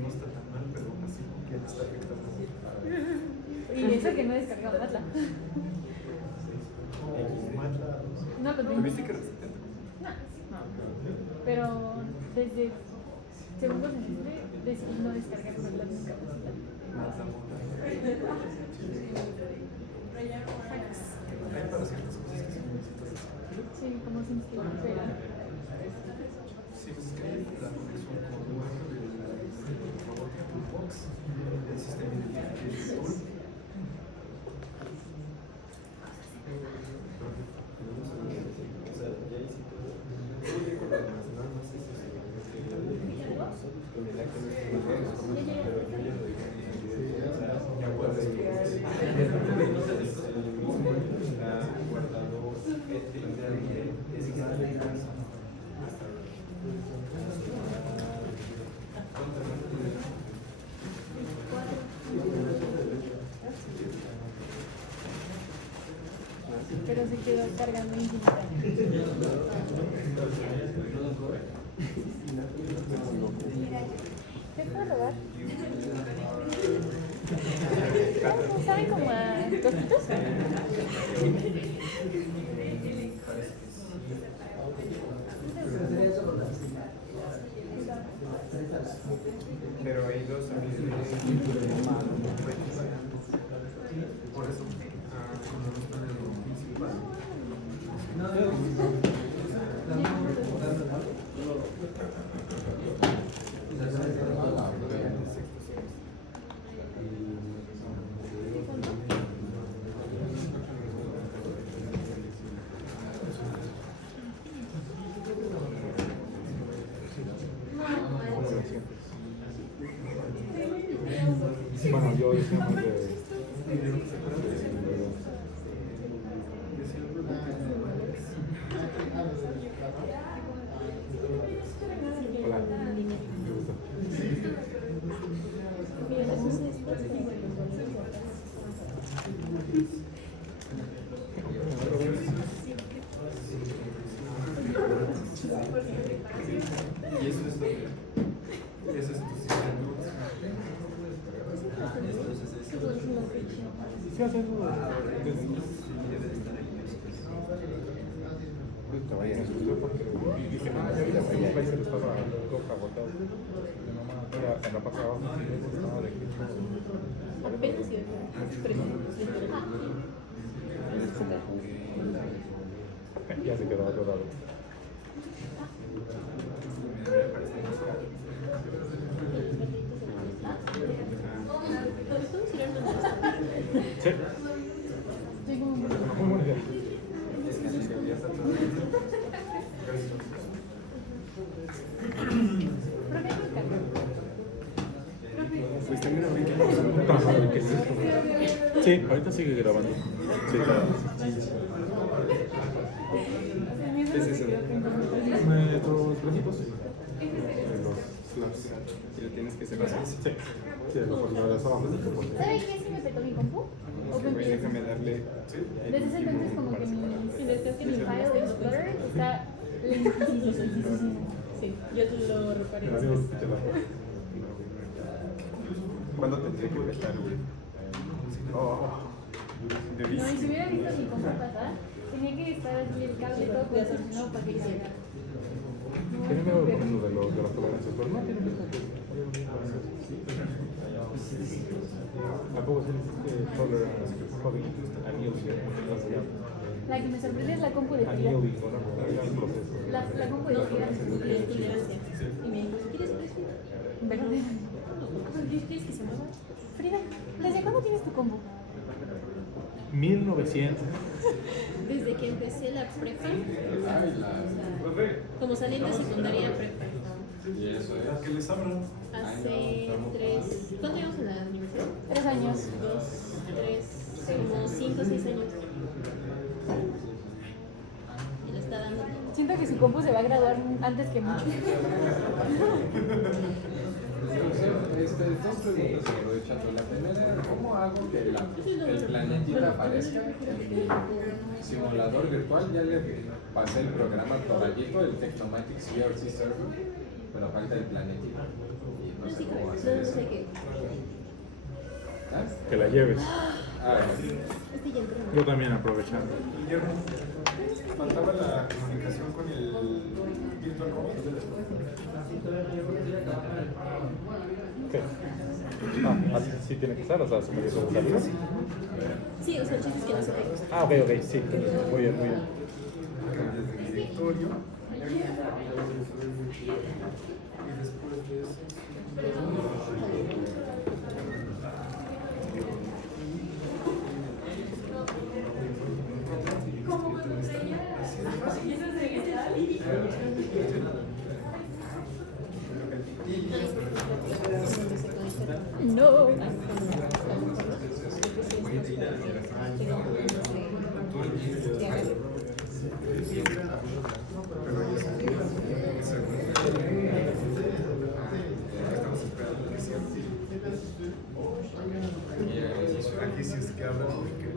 No está tan mal, pero aún así ya te está afectando. Y eso que no descargaba MATLAB. No, pero ¿Tuviste que resetear? No. Pero desde segundo semestre decidí no descargar MATLAB nunca. Hay para ciertas cosas que sí necesitas. Sí, como sin que pero SimScript, la conexión con el robot Toolbox, el sistema Identification Tool. Ya puedes guardado pero se quedó cargando infinitamente. ¿Te puedo robar? ¿No saben como a tostitos? Pero hay dos también. Por eso. Como no están en lo principal. Bueno, yo decía más de... Hola, me gusta. Y eso es todo. Eso es tu sistema. Sí, hace eso. Te vaya, me asustó porque dije, ya el país estaba todo agotado. En la parte de abajo, estaba de que Apenas iba es como ya se quedó atorado. Sí. Estoy como muy... Muy bien. Ya está todo. Pues también sí, ahorita sigue grabando. Sí, claro. ¿Qué es eso? Los bracitos. Los slaps. Y lo tienes que cerrar. Sí. Sí, por lo de los abajo. ¿Saben qué? Si me petó mi compu. Open Güey, déjame darle. Desde ese entonces como que mi file Explorer está lentísimo. Sí, yo te lo reparé. Adiós, ¿cuándo tendré que empezar, güey? Oh, No, y si hubiera visto mi compu pasar, tenía que estar así el cable todo posicionado para que hiciera. tiene miedo con eso de las tolerancias, pero no tiene miedo. Tampoco se dice tolerance coding annealing. La que me sorprende es la compu de Frida. Annealing, ¿no? Proceso. La compu de Frida. La intolerancia. Y me dijo, ¿quieres esto? ¿Verdad? ¿Quieres que se mueva? Frida, ¿desde cuándo tienes tu compu? 1900. Desde que empecé la prepa, Ay, la... como saliendo de secundaria prepa. Y eso es. Que les abran. Hace 3... ¿Cuánto llevamos en la universidad? 3 años. 2, 3, como 5 o 6 años. Y lo está dando todo. Siento que su compu se va a graduar antes que mucho. Dos preguntas sobre el chato. La primera era, ¿cómo hago que el planetita aparezca en mi simulador virtual? Ya le pasé el programa Torallito, el Technomatic CRC Server, pero falta el planetita. Y no sé cómo hacer eso. ¿Ah? Que la lleves. Ah, Este ya entró. Yo también aprovechando. Guillermo, faltaba la comunicación con el Virtual Robot. ¿Qué? Ah, así sí tiene que estar, o sea, se me dio como salida. Sí, o sea, el chiste es que no se pega. Ah, ok, sí. Muy bien, muy bien. Desde el directorio. Y después de eso. No. Aquí sí es que hablan porque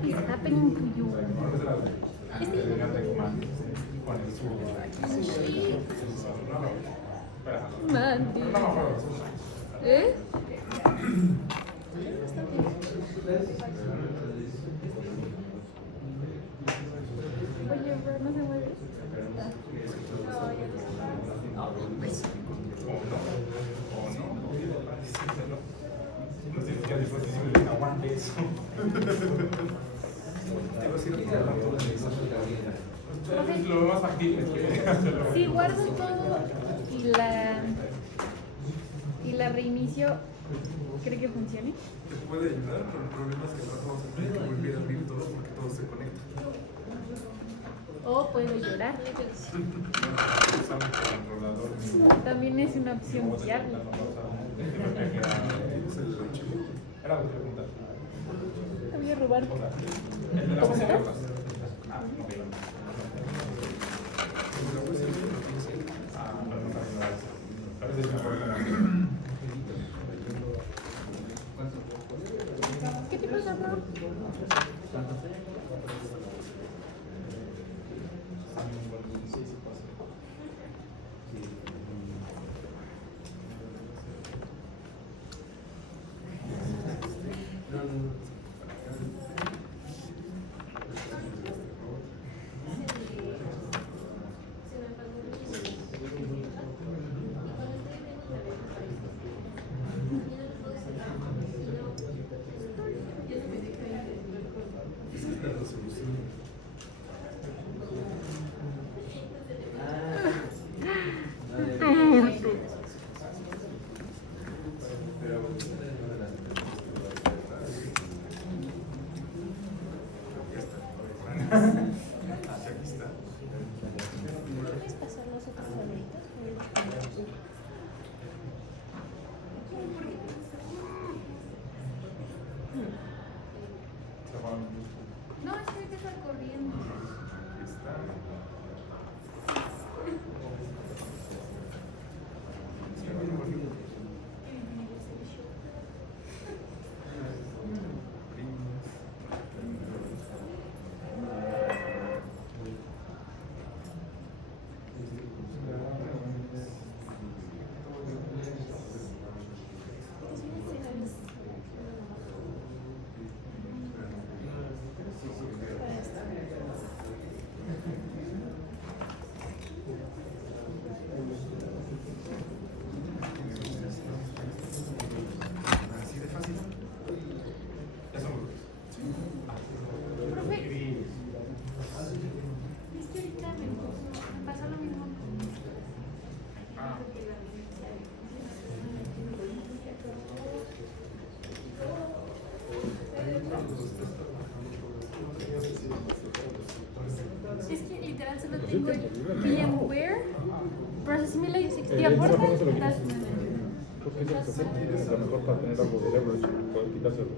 What is happening to you? Mandy. ¿Eh? Oye, pero no se mueve. No sé qué disposición aguante eso. Ok. Lo más factible que hacerlo. Si guardo todo y la reinicio, ¿cree que funcione? Te puede ayudar, pero el problema es que no vamos a tener que volver a abrir todo porque todo se conecta. O puedo llorar. También es una opción viable. Era otra pregunta. Te voy a robar. El de la base de notas. Ah, ok. A veces me acuerdo la ¿Qué te pasa, amor? ¿Puedes pasar los otros cuadritos? No, es que hay que estar corriendo. Así de fácil. Eso me gusta. Profe, es que ahorita me pasó lo mismo. Es que literal solo tengo el VMware, Processing Relay, ¿te aporta? Porque es el que es lo mejor para tener algo de leverage, poder quitárselo.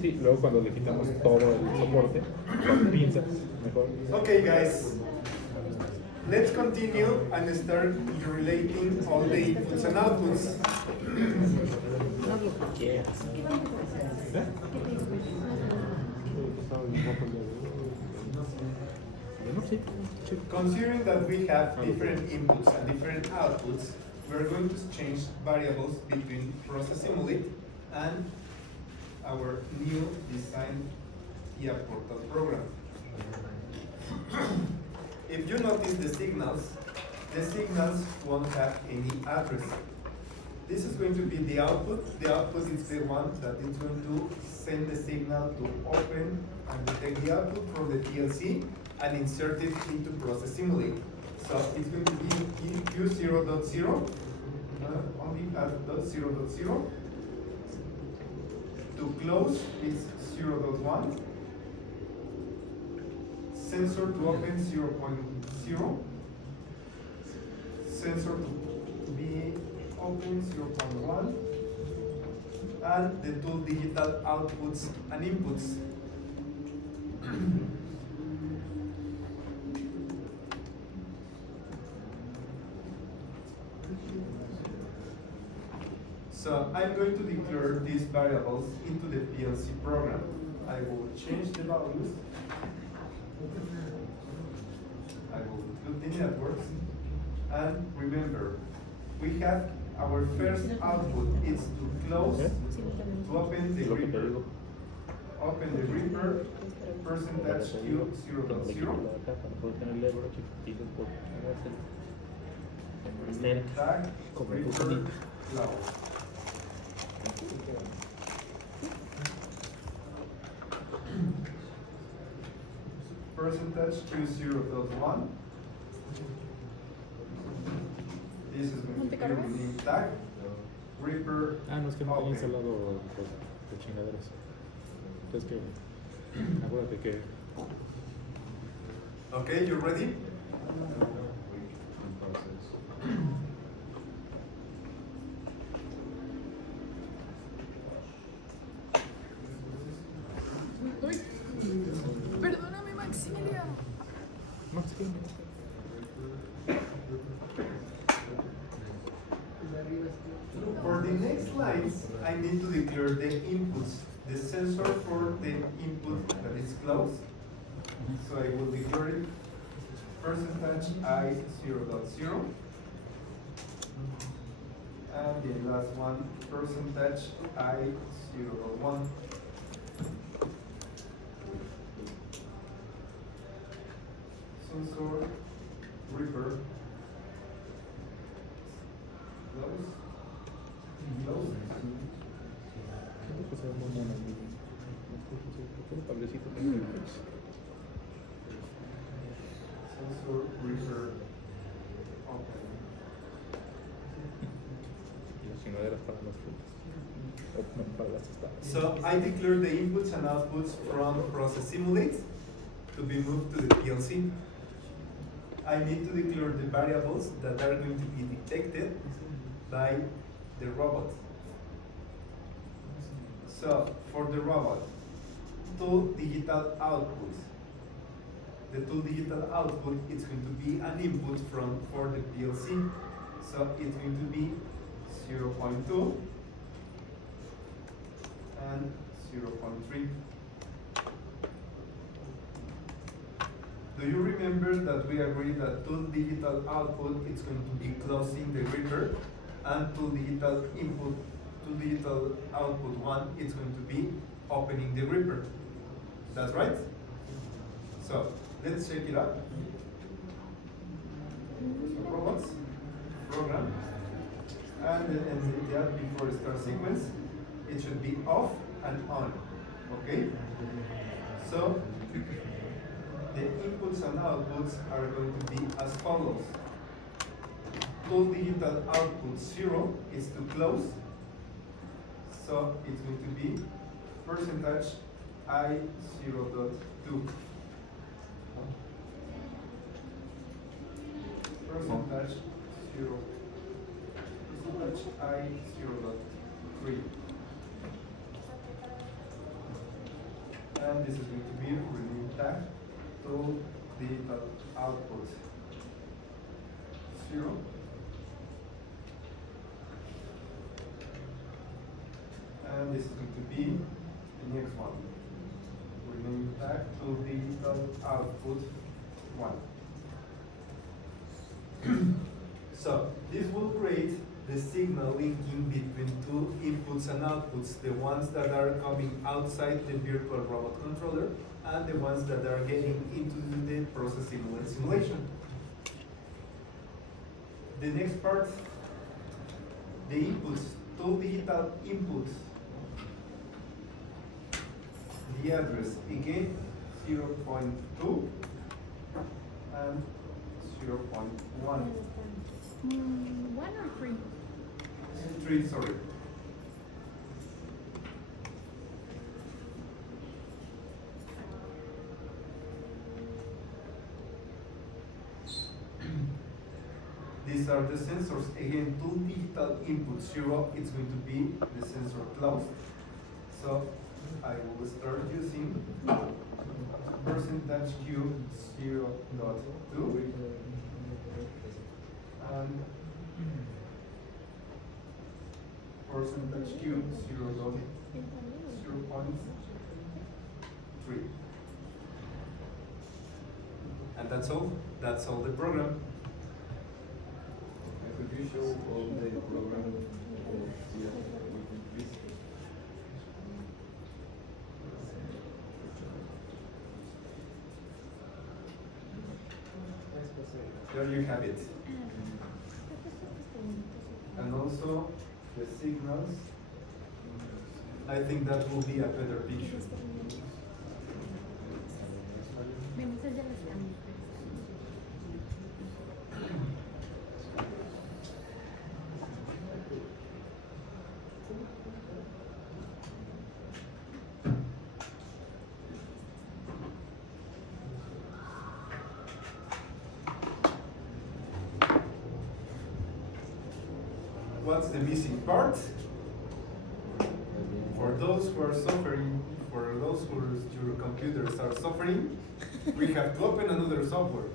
Sí, luego cuando le quitamos todo el soporte, con pinzas, mejor. Okay, guys. Let's continue and start relating all the inputs and outputs. Haz lo que quieras. Considering that we have different inputs and different outputs, we're going to change variables between process simulate and our new design IA Portal program. If you notice the signals won't have any address. This is going to be the output. The output is the one that is going to send the signal to open and take the output from the PLC and insert it into process simulate. So it's going to be Q0.0, only at .0.0. To close, it's 0.1. Sensor to open 0.0. Sensor to be open 0.1. And the two digital outputs and inputs. So I'm going to declare these variables into the PLC program. I will change the values. I will include the networks. And remember, we have our first output is to close, to open the Lo que te Reaper. digo. Open the Reaper, percentage Q Le quito 0.0. la acá para poder tener leverage efectivo por hacer Tag como tú Reaper tenías. Cloud. Percentage Q 0.1. This is going to be ¿Montecargas? rename tag Reaper. Ah, no, es que no tenía open. instalado los chingaderos. Entonces que, acuérdate que Okay, you ready? In process. Perdóname, Maximiliano. Max, ¿qué? For the next slides, I need to declare the inputs, the sensor for the input that is closed. So I will declare it percentage I 0.0. And the last one, percentage I 0.1. Sensor, Reaper, close. Close. Pues se llama mono, puro cablecito que no es. Sensor, Reaper, open. Y las chingaderas para las frutas. O no, para las tostadas. So I declare the inputs and outputs from process simulate to be moved to the PLC. I need to declare the variables that are going to be detected by the robot. So for the robot, tool digital output. The tool digital output is going to be an input for the PLC. So it's going to be 0.2 and 0.3. Do you remember that we agreed that tool digital output is going to be closing the Reaper, and tool digital input, tool digital output 1 is going to be opening the Reaper? That's right? So let's check it out. So robots, program, and before start sequence, it should be off and on. Okay? So the inputs and outputs are going to be as follows. Tool digital output 0 is to close. So it's going to be percentage I 0.2. Percentage 0. Percentage I 0.3. And this is going to be rename tag to digital output 0. And this is going to be the next one. Rename tag to digital output 1. So this will create the signal linking between two inputs and outputs, the ones that are coming outside the virtual robot controller and the ones that are getting into the process simulation. The next part, the inputs, two digital inputs. The address, again, 0.2 and 0.1. 1 or 3? 3, sorry. These are the sensors. Again, two digital input 0, it's going to be the sensor closed. So I will start using percentage Q 0.2 and percentage Q 0.3. And that's all. That's all the program. Could you show all the program here? Please? There you have it. And also the signals. I think that will be a better picture. What's the missing part? For those who are suffering, for those whose your computers are suffering, we have to open another software.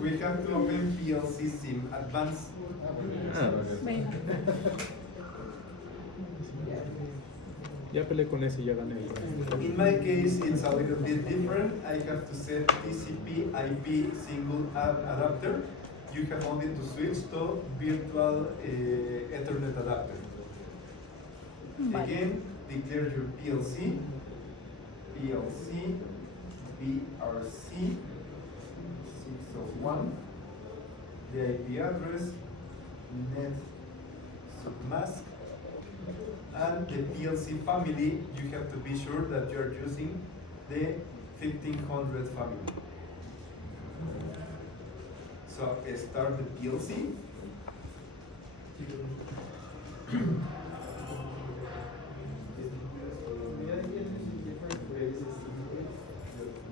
We have to open PLC Sim Advanced. Ya peleé con ese y ya gané el In my case, it's a little bit different. I have to set TCP IP single adapter. You have only to switch to virtual Ethernet adapter. Again, declare your PLC, BRC 601, the IP address, net submask, and the PLC family. You have to be sure that you are using the 1500 family. So start the PLC.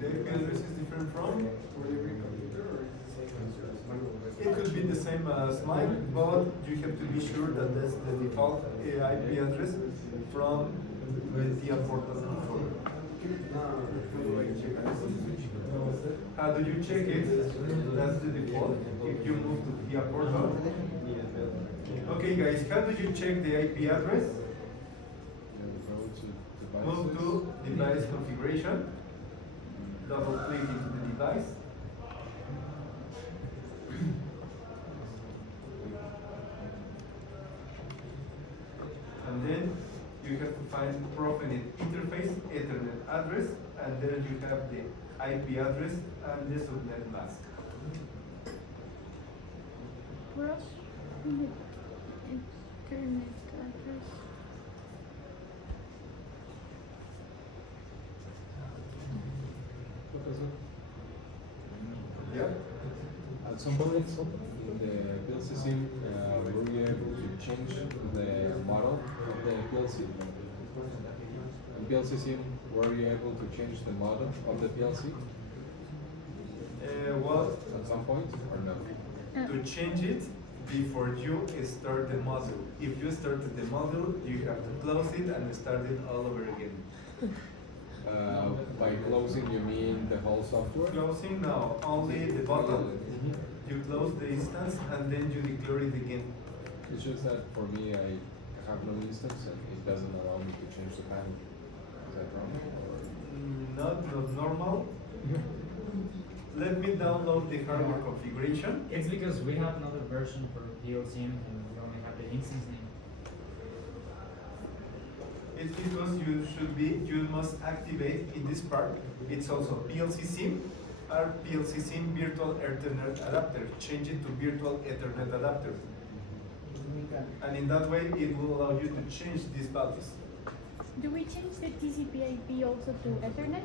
The IP address is different from? It could be the same as mine, but you have to be sure that that's the default IP address from the TIA portal. How do you check it? That's the default. If you move to TIA portal. Okay guys, how do you check the IP address? Move to device configuration. Double click into the device. And then you have to find Profinet interface, Ethernet address, and then you have the IP address and the subnet mask. Internet address. Yeah. At some point in the PLC sim, were you able to change the model of the PLC? In PLC sim, were you able to change the model of the PLC Well, at some point or no? to change it before you start the module. If you started the module, you have to close it and start it all over again. By closing, you mean the whole software? Closing now, only the button. You close the instance and then you declare it again. It's just that for me, I have no instance and it doesn't allow me to change the panel. Is that wrong? Not normal. Let me download the hardware configuration. It's because we have another version for PLCM and we only have the instance name. It's because you must activate in this part. It's also PLC SIM or PLC SIM virtual Ethernet adapter. Change it to virtual Ethernet adapter. And in that way, it will allow you to change these values. Do we change the TCP IP also to Ethernet?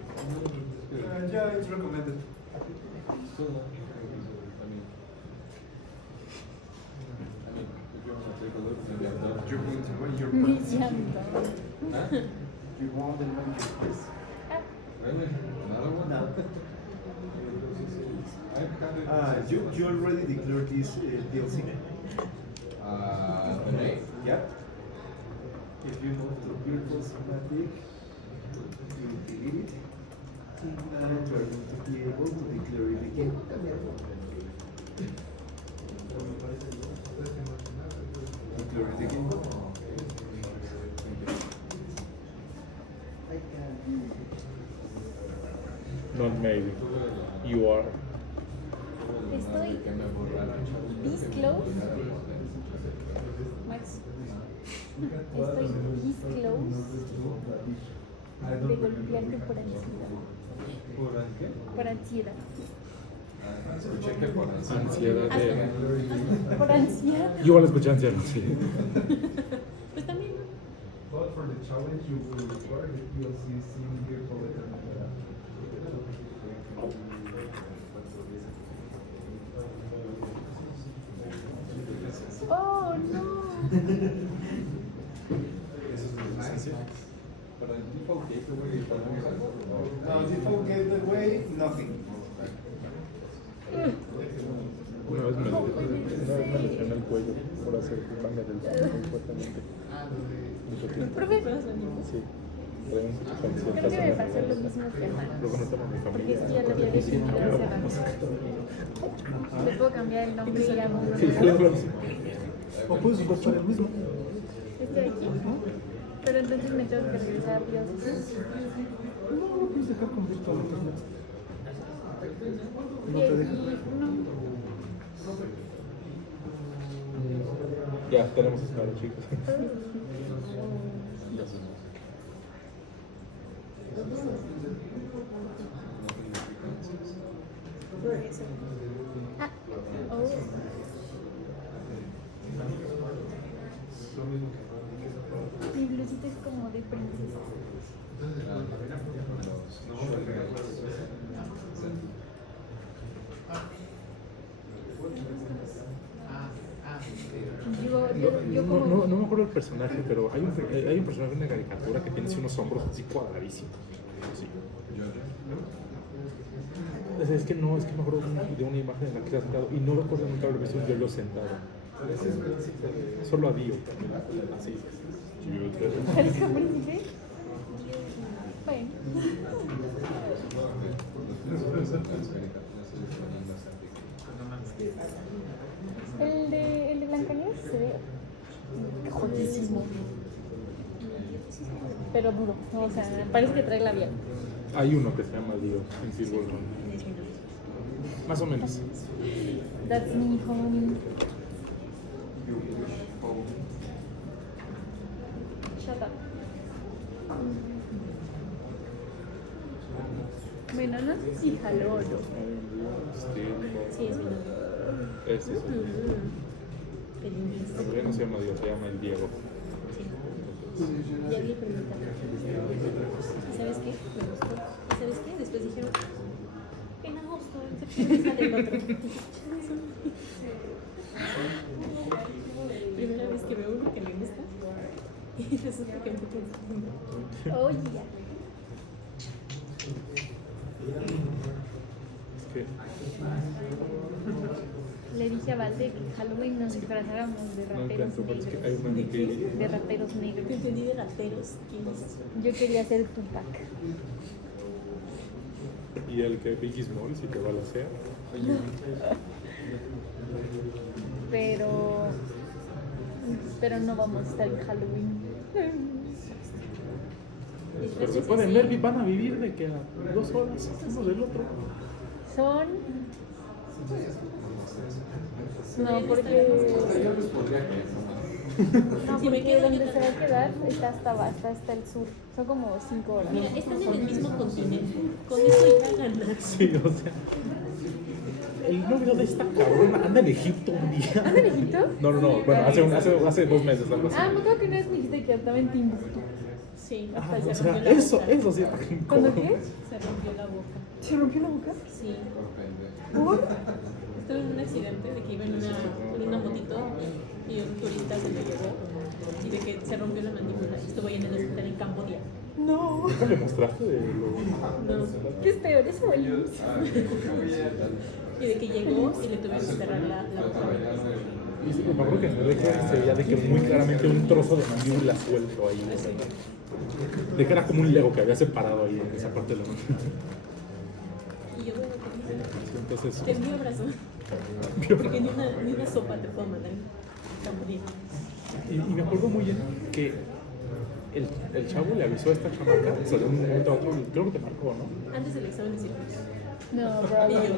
Yeah, it's recommended. Still not. I mean, if you want to take a look, maybe I'm done. You're going to run your Me practice. Huh? You want the run your quiz. Really? Another one? No. I've had it. You already declared this PLC. The name? Yep. If you move to virtual schematic, you delete it, and you are going to be able to declare it again. Declare it again. Not maybe. You are. Estoy this close. Max. Estoy this close de golpearte por ansiedad. Por ansiedad. Escuché que por Ansiedad de... Por ansiedad. Yo igual escuché ansiedad, sí. Pues también, ¿no? But for the challenge, you will require the PLC sim here for the Oh no. Para el default gateway, ¿ponemos algo? No, default gateway, nothing. Una vez me lesioné el cuello por hacer manga del suelo muy fuertemente. Mucho tiempo. Profe, Sí. Traemos conciencia creo que me sobre pasó lo mismo que a Max. Luego no estamos mi Porque familia. es que ya lo había definido hace rato. Le puedo cambiar el nombre y hago uno. Sí, claro. O puedes usar el mismo. Estoy aquí. Pero entonces me tengo que regresar a Dios. No, lo puedes dejar con virtual. Y aquí, no. Ya, tenemos escala, chicos. Ah, oh. Mi blusita es como de princesa. Yo No, como... no me acuerdo el personaje, pero hay un personaje en la caricatura que tiene así unos hombros así cuadradísimos. Sí. Es que no, es que me acuerdo de una imagen en la que se ha sentado y no recuerdo nunca haber visto un Yo-Yo sentado. Solo a Dio. Así. ¿Parece un príncipe? Bueno. El de Blancanieves se ve jotísimo. Pero duro, o sea, parece que trae labial. Hay uno que se llama Dio en Silver Run. Más o menos. That's me, homie. Shut up. Bueno, no sé si jaló o no. Sí, es verdad. Ese sí. Qué lindo. En realidad no se llama Dio, se llama el Diego. Ya vi el pregunta. ¿Y sabes qué? Me gustó. ¿Y sabes qué? Después dijeron, en agosto, en septiembre sale el otro. Primera vez que veo uno que me gusta. Y resulta que me gusta. Oh, yeah. Es que Le dije a Valde que en Halloween nos disfrazáramos de no raperos encuentro, pero es que hay negros. una que... De raperos negros. Te entendí de rateros. ¿Quién es? Yo quería ser Tupac. Y el que Biggie Smalls y te balacea. Pero no vamos a estar en Halloween. Pero se pueden ver, van a vivir de que a 2 horas uno del otro. Son... No, porque... No, Si me porque quedo donde yo se va a quedar está hasta el sur. Son como 5 horas. Mira, están en el mismo continente. Con eso ya ganas. Sí, o sea. El novio de esta cabrona anda en Egipto un día. ¿Anda en Egipto? No, bueno, hace 2 meses, algo así. Ah, me acuerdo que una vez me dijiste que estaba en Timbuktu. Sí, Ah, hasta o se sea, rompió la eso boca. sí está bien ¿Cuándo cabrón. qué? Se rompió la boca. ¿Se rompió la boca? Sí. ¿Por? Estuve en un accidente de que iba en una motito y un turista se lo llevó y de que se rompió la mandíbula. Estuve en el hospital en Camboya. No. ¿Nunca le mostraste de lo... No. ¿Qué es peor, eso o el luz? Y de que llegó y le tuvieron que cerrar la boca. Y sí, me acuerdo que en el X se veía de que muy claramente un trozo de mandíbula suelto ahí. O sea, de que era como un Lego que había separado ahí en esa parte de la mandíbula. Y yo, bueno, ¿qué dice? Entonces, Te envío abrazo. Porque ni una sopa te puedo mandar en Camboya. y me acuerdo muy bien que el chavo le avisó a esta chamaca, o sea, de un momento a otro, creo que te marcó, ¿no? Antes del examen de círculos. No, Y bro. yo.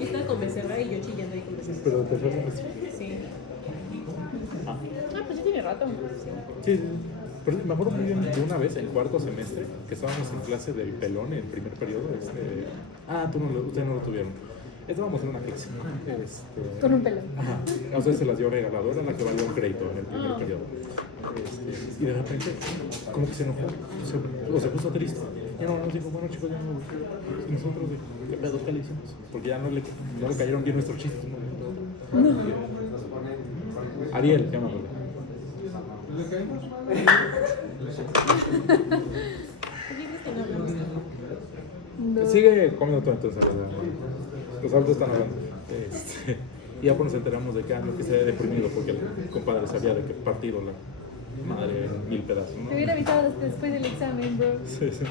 Y estaba con Becerra y yo chillando ahí con Becerra. Pero te fue semestre. Sí. Ah, Ah, pues ya tiene rato. Sí. sí, sí. Pero me acuerdo muy bien de una vez en cuarto semestre que estábamos en clase del pelón en el primer periodo. Ustedes no lo tuvieron. Estábamos en una clase. Con un pelo. Ajá. A ustedes se las dio regalado, era la que valió un crédito en el primer Ah. periodo. Y de repente, como que se enojó, se puso triste. Ya no, nos dijo, bueno chicos, ya no. Y nosotros, ¿qué pedo que le hicimos? Porque ya no le cayeron bien nuestros chistes. ¿No? Ariel, ya me acuerdo. ¿Le caímos? ¿Por qué crees que no hablamos tanto? No. Sigue comiendo tu ensalada. Los altos están hablando. Y ya pues nos enteramos de que se había deprimido porque el compadre sabía de que partido la madre en 1000 pedazos, ¿no? Te hubiera avisado después del examen, bro. Sí, sí.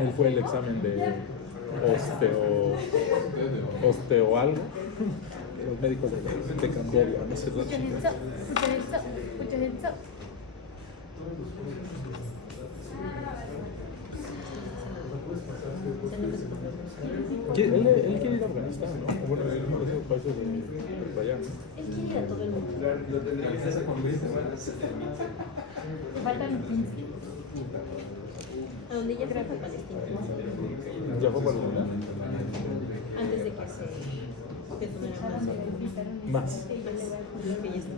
Él fue el examen de osteo algo. Los médicos de Camboya, no sé Put your hands up. Put your hands up. Put your hands up. Él quiere ir a Afganistán, ¿no? Bueno, él es de esos países de allá, ¿no? Él quiere ir a todo el mundo. Te faltan 15. A donde ella fue a Palestina. ¿Ya fue por el Antes de que se detonara más? Sí, ya le va a decir que ya está.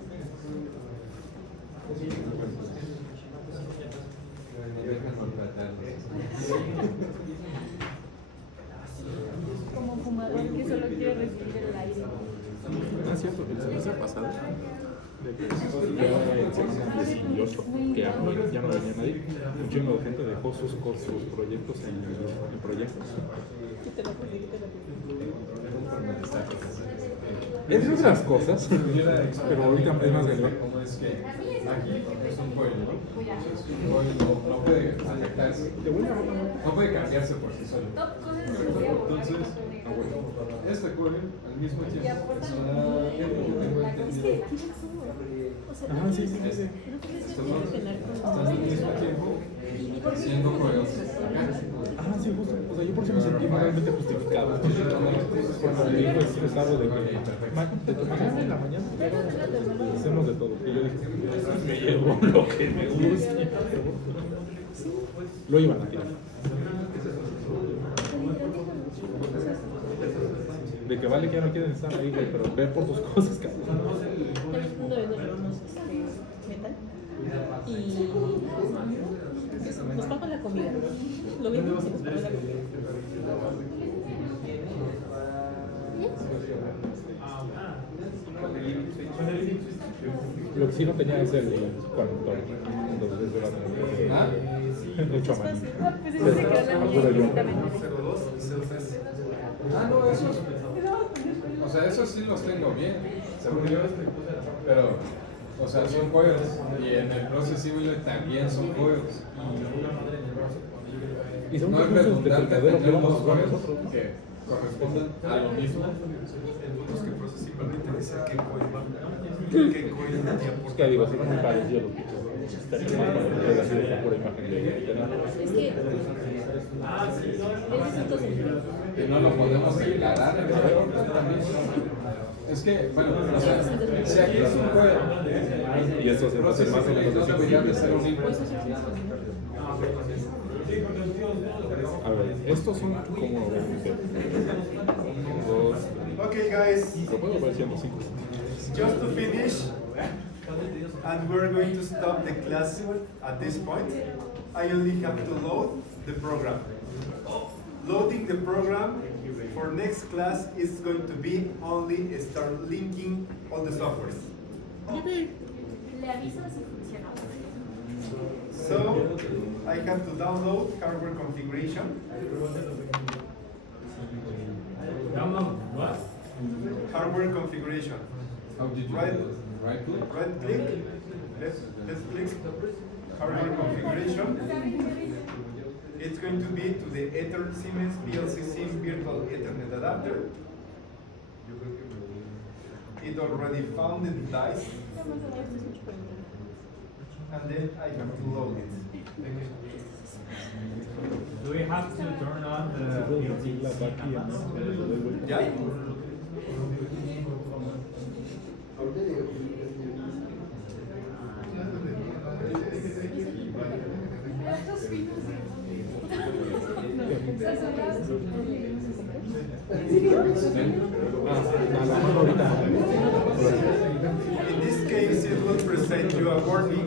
Como fumador que solo quiere respirar el aire. Ah, cierto, el semestre pasado, de que ya en semana 18, que ya no venía nadie, un chingo de gente dejó sus proyectos en proyectos. Entre otras cosas, pero ahorita es más grande. ¿Cómo es que aquí es un coil, ¿no? Un coil no puede afectarse, no puede cambiarse por sí solo. Entonces, este coil al mismo tiempo Es que tiene como. O sea, Ajá, sí, sí, sí. no puedes están relacionar con. al mismo tiempo siendo coils. Ah, sí, justo. O sea, yo por eso me sentí moralmente justificado. Porque me dijo el sábado de que mañana en la mañana hacemos de todo. Y yo dije, me llevo lo que me guste. Lo iban a tirar. De que vale que ya no quieren estar ahí, güey, pero ve por tus cosas, cabrón. Una vez nos llevamos metal y nos pagan la comida. Lo vimos y nos pagan la comida. Lo que sí no tenía es el conductor. Entonces era mucho a mano. Pues eso se quedó la niña infinitamente. 02 y 03. Ah, no, esos. O sea, esos sí los tengo bien, según yo. Pero, o sea, son coils. Y en el proceso civil también son coils. Y son No es recursos de redundante mercadeo que tener vamos dos a usar coils nosotros. que corresponden a lo mismo. Pues que procesivamente dice que coil Es que digo, si no me pareció lo que estaría mal para así de la pura imagen de Es que. Necesito sentir. Que no lo podemos declarar en el también. Es que, bueno, o sea, si aquí es un coil, y esto se hace más o menos no así. debería de ser un input. A ver, estos son como 20. 2. Okay, guys, Lo puedo ver 105. just to finish, and we're going to stop the class at this point. I only have to load the program. Loading the program for next class is going to be only start linking all the softwares. Le aviso si funciona. So I have to download hardware configuration. Download what? Hardware configuration. How did you Right. do it? Right click? Right click. Let's click hardware configuration. It's going to be to the Ether Siemens PLC SIM virtual Ethernet adapter. It already found the device, and then I have to load it. Do we have to turn on the PLC cameras? Yeah? In this case, it will present you a warning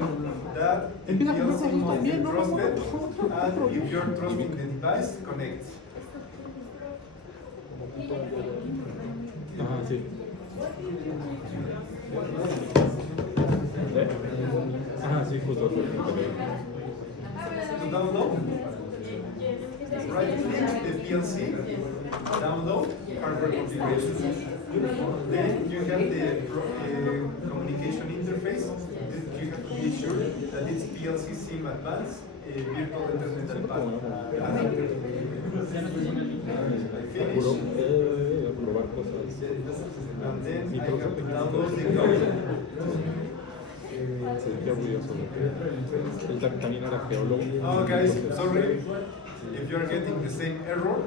that the PLC must be trusted, and if you're trusting the device, connect. Ajá, sí. Ajá, sí, justo. To download, right click the PLC, download hardware configuration. Then you have the communication interface. You have to be sure that it's PLC SIM Advanced, Virtual Ethernet Advanced. Finish. Probar cosas. And then I have to download the code. Se sentía orgulloso porque él también era geólogo. Oh guys, sorry if you're getting the same error.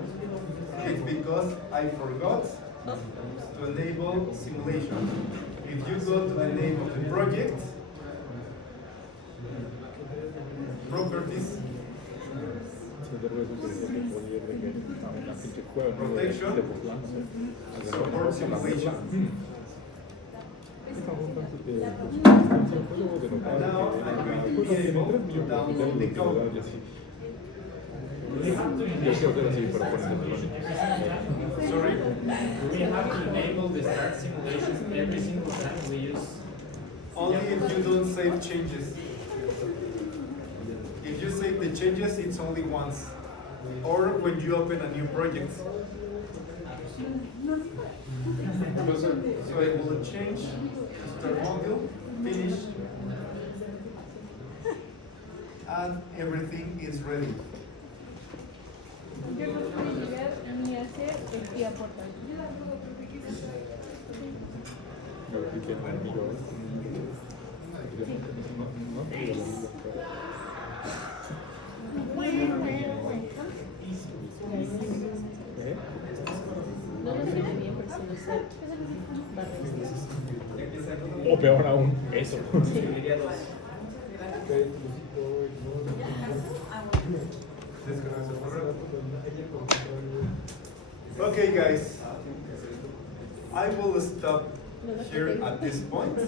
It's because I forgot to enable simulation. If you go to the name of the project, properties, protection, support simulation. And now I'm going to be able to download the code. Yo sé hacer así, pero pones Sorry? Do we have to enable the start simulation every single time we use? Only if you don't save changes. If you save the changes, it's only once. Or when you open a new project. So I will change, start module, finish, and everything is ready. Yo no puedo llegar ni hacer y aportar. No lo tiene bien porque se lo sé. O peor aún, eso. Okay guys, I will stop here at this point.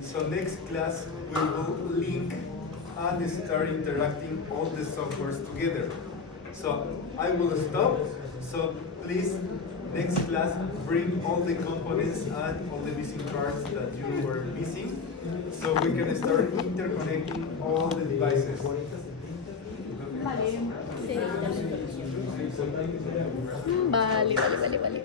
So next class we will link and start interacting all the softwares together. So I will stop, so please next class bring all the components and all the missing parts that you were missing, so we can start interconnecting all the devices. Vale, vale, vale, vale.